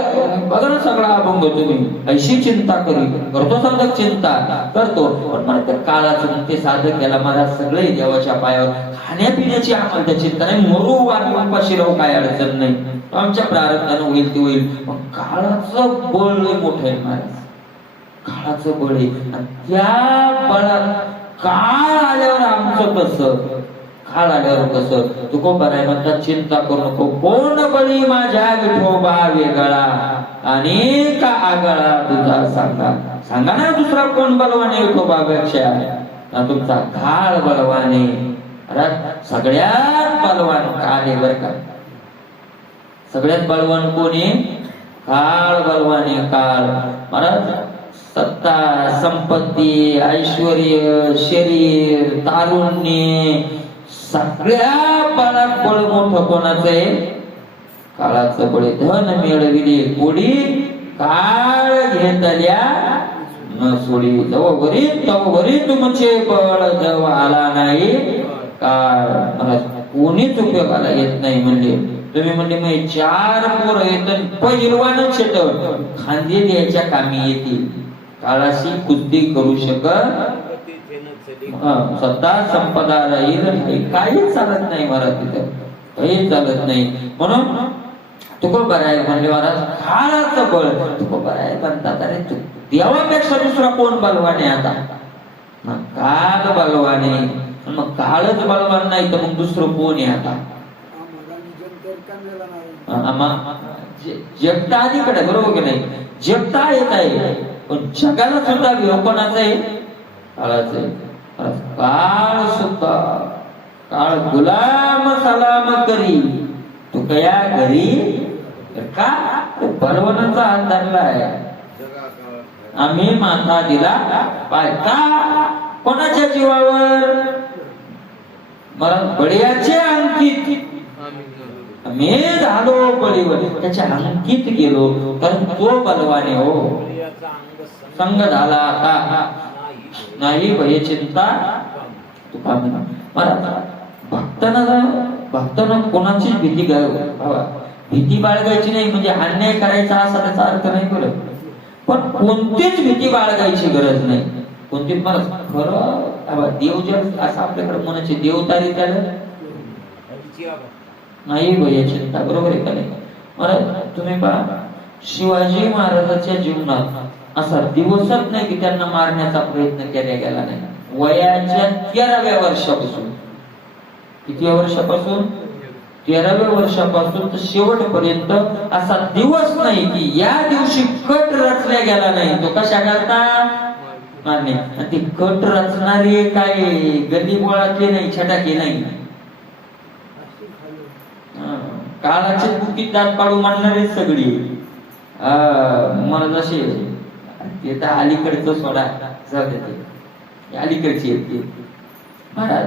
बघा ना सगळा अभंग तुम्ही, ऐशी चिंता करतो साधक चिंता करतो, पण मला त्या काळाचं ते साधक केला, मला सगळे देवाच्या पायावर, खाण्यापिण्याची आम्हाला त्या चिंता नाही, मरू वापाशी राहू काय अडचण नाही, आमच्या प्रारब्धानं होईल ते होईल. पण काळाचं बळ लय मोठं आहे महाराज, काळाचं बळ आहे. आणि त्या बळात काळ आल्यावर आमचं कसं, काळ आल्यावर कसं. तुकोबाराय म्हणतात चिंता करू नको, कोण बळी माझ्या विठोबा वेगळा आणि का आगळा तुझा सांगा ना दुसरा कोण बलवाने विठोबापेक्षा, तुमचा काळ बलवाने. सगळ्यात बलवान काळ आहे बरं का, सगळ्यात बलवान कोणी, काळ बलवाने. काळ महाराज सत्ता संपत्ती ऐश्वर्य शरीर तारुण्य सगळ्या बळात बळ मोठं कोणाचं आहे, काळाचं बळ. धन मिळविले कोडी काळ घेतल्या न सोडी, तवघरी तुमचे बळ जव आला नाही काळ. मला कोणीच उपयोगाला येत नाही म्हणले. तुम्ही म्हणले मग 4 पोरं येत पहिलवानच शेत खांदे द्यायच्या कामी येतील, काळाशी कुस्ती करू शकत सत्ता संपदा राहील, काही चालत नाही महाराज, तिथं काही चालत नाही. म्हणून तुकोबाराय म्हणले महाराज काळाचं बळ. तुकोबाराय म्हणतात अरे देवापेक्षा दुसरा कोण बलवान आहे आता, काळ बलवान आहे. मग काळच बलवान नाही तर मग दुसरं कोण आहे आता. जगता अलीकडे बरोबर की नाही, जगता येत आहे, पण जगाला सुद्धा कोणाचं आहे, काळाचं आहे. काळ सुद्धा काळ गुलाम सलाम करी तू कया घरी, का बलवनाचा हात धरला आहे. आम्ही माता दिला पाय का कोणाच्या जीवावर, मला बळीयाचे अंकित मी झालो बळीवर, त्याच्या अंकित गेलो, कारण तो बलवाने हो. संग झाला आता नाही भय चिंता तुका म्हणा. भक्तांना कोणाचीच भीती बाळगायची नाही, म्हणजे अन्याय करायचा असा त्याचा अर्थ नाही बरं, पण कोणतीच भीती बाळगायची गरज नाही. कोणतीच मला खरं देव जर असं आपल्याकडे म्हणायचे देवतारी त्याला नाही भय चिंता, बरोबर आहे का नाही. मला तुम्ही पहा शिवाजी महाराजांच्या जीवनात असा दिवसच नाही की त्यांना मारण्याचा प्रयत्न केला गेला नाही. वयाच्या 13व्या वर्षापासून, कितव्या वर्षापासून, 13व्या वर्षापासून तर शेवटपर्यंत असा दिवस नाही की या दिवशी कट रचल्या गेला नाही. तो कशा करता मारणे, आणि ते कट रचणारे काय गल्ली बोळातले नाही, छटाके नाही, काळाचे बुकीत दात पाडू मांडणारे सगळी. मला जसे ते तर अलीकडचं सोडा जाऊ देते, अलीकडची येते महाराज.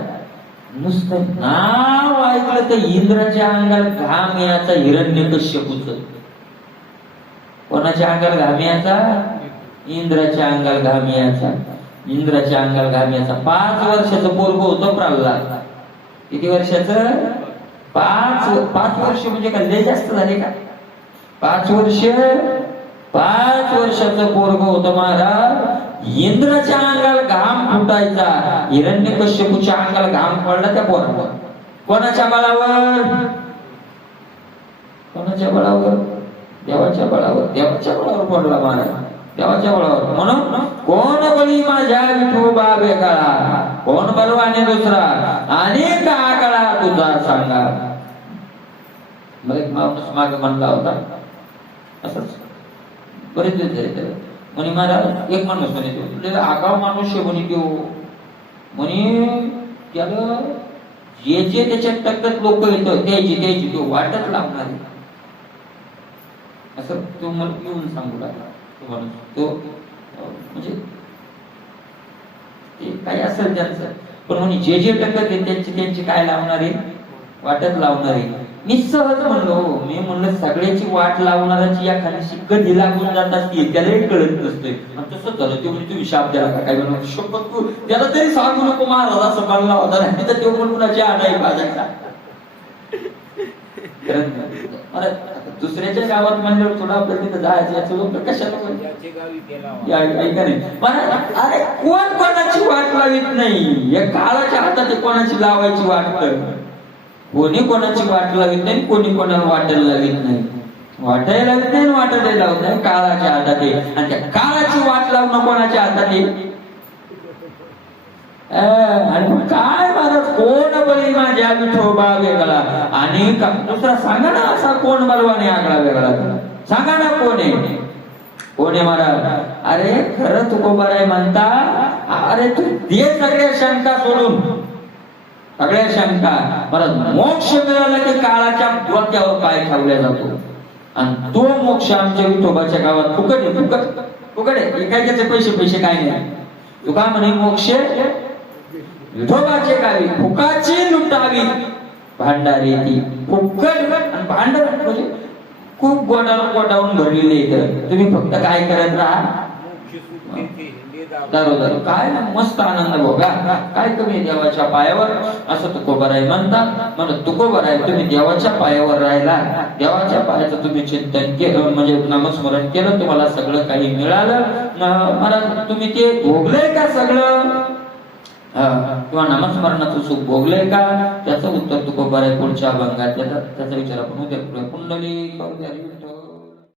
नुसतं नाव ऐकलं तर इंद्राच्या अंगाला घाम याचा हिरण्यकश्यपूच. कोणाच्या अंगाला घाम याचा? इंद्राच्या अंगाला घाम याचा. इंद्राच्या अंगाला घाम याचा. 5 वर्षाचं पोरग होतं प्रल्हाद. किती वर्षाचं? 5 वर्ष म्हणजे काय लय जास्त झाले का? 5 वर्षाचं पोरग होतं महाराज. इंद्राच्या अंगाला घाम फुटायचा, हिरण्यकश्यपूच्या अंगाला घाम पडला त्या पोरावर. कोणाच्या बळावर? कोणाच्या बळावर? देवाच्या बळावर. देवाच्या बळावर पडला महाराज, देवाच्या बळावर. म्हणून कोण बळी माझ्या विठोबा वेगळा, कोण बलवाने दुसरा, अनेक आकडा तुझा सांगा. मला एक माणूस मागे म्हणला होता असंच बरेच म्हणे महाराज, एक माणूस म्हणे आगाव माणूस आहे म्हणे तो. म्हणे त्याला जे जे त्याच्या टक्कत लोक येतं त्याची तो वाटच लागणार आहे. असं तो मला येऊन सांगू लागला. तो माणूस तो म्हणजे ते काय असेल त्यांचं, पण म्हणे जे जे टक्कत आहे त्यांची काय लावणार आहे? वाटच लावणार आहे. मी सहज म्हणलो, मी म्हणलं सगळ्याची वाट लावणाराची या खाली कधी लागून जात असते त्यालाही कळत नसते. तसंच झालं. ते म्हणजे तुम्ही शाप द्याला काय म्हणून शपथ तू त्याला तरी सांगू नको महाराज असं म्हणला होता. नाही तर तो पण कुणाची आणाई बाजायचा. दुसऱ्याच्या गावात म्हणल्यावर थोडं आपल्या तिथं जायचं याचं लोक कशाला अरे कोण कोणाची वाट लावित नाही. या काळाच्या हातात कोणाची लावायची वाट कर. कोणी कोणाची वाट लावित नाही, कोणी कोणाला वाटायला लावित नाही. वाटायला लावित नाही, वाटायला लावत नाही. काळाच्या हातात आहे. आणि त्या काळाची वाट लावणं कोणाच्या हातात आहे? आणि मग काय महाराज, कोण बळी माझ्या विठोबा वेगळा, आणि दुसरा सांगा ना असा कोण बलवाने आगळा वेगळा, सांगा ना कोण आहे? कोण आहे महाराज? अरे खरं तुकोबा आहे म्हणता. अरे तू दे सगळ्या शंका सोडून, सगळ्या शंका. परत मोक्ष मिळाला की काळाच्या डोक्यावर पाय ठेवला जातो. आणि तो मोक्ष आमच्या विठोबाच्या गावात फुकट आहे. फुकट आहे. एकाचे पैसे काय नाही. तुका म्हणे मोक्ष विठोबाचे गावी फुकाची लुटावी भांडारी ती. फुकट आणि भांडार म्हणजे खूप गोडावून भरलेले इथं. तुम्ही फक्त काय करत राहा, दारू काय मस्त आनंद भोगा. काय तुम्ही देवाच्या पायावर, असं तुकोबराय म्हणतात. म्हणून तुकोबराय तुम्ही देवाच्या पायावर राहिला, देवाच्या पायाचं तुम्ही चिंतन केलं म्हणजे नामस्मरण केलं, तुम्हाला सगळं काही मिळालं. मला तुम्ही ते भोगलंय का सगळं, किंवा नामस्मरणाचं सुख भोगलंय का? त्याचं उत्तर तुकोबराय पुढच्या अभंगात त्याचा विचार आपण उद्या. कुंडली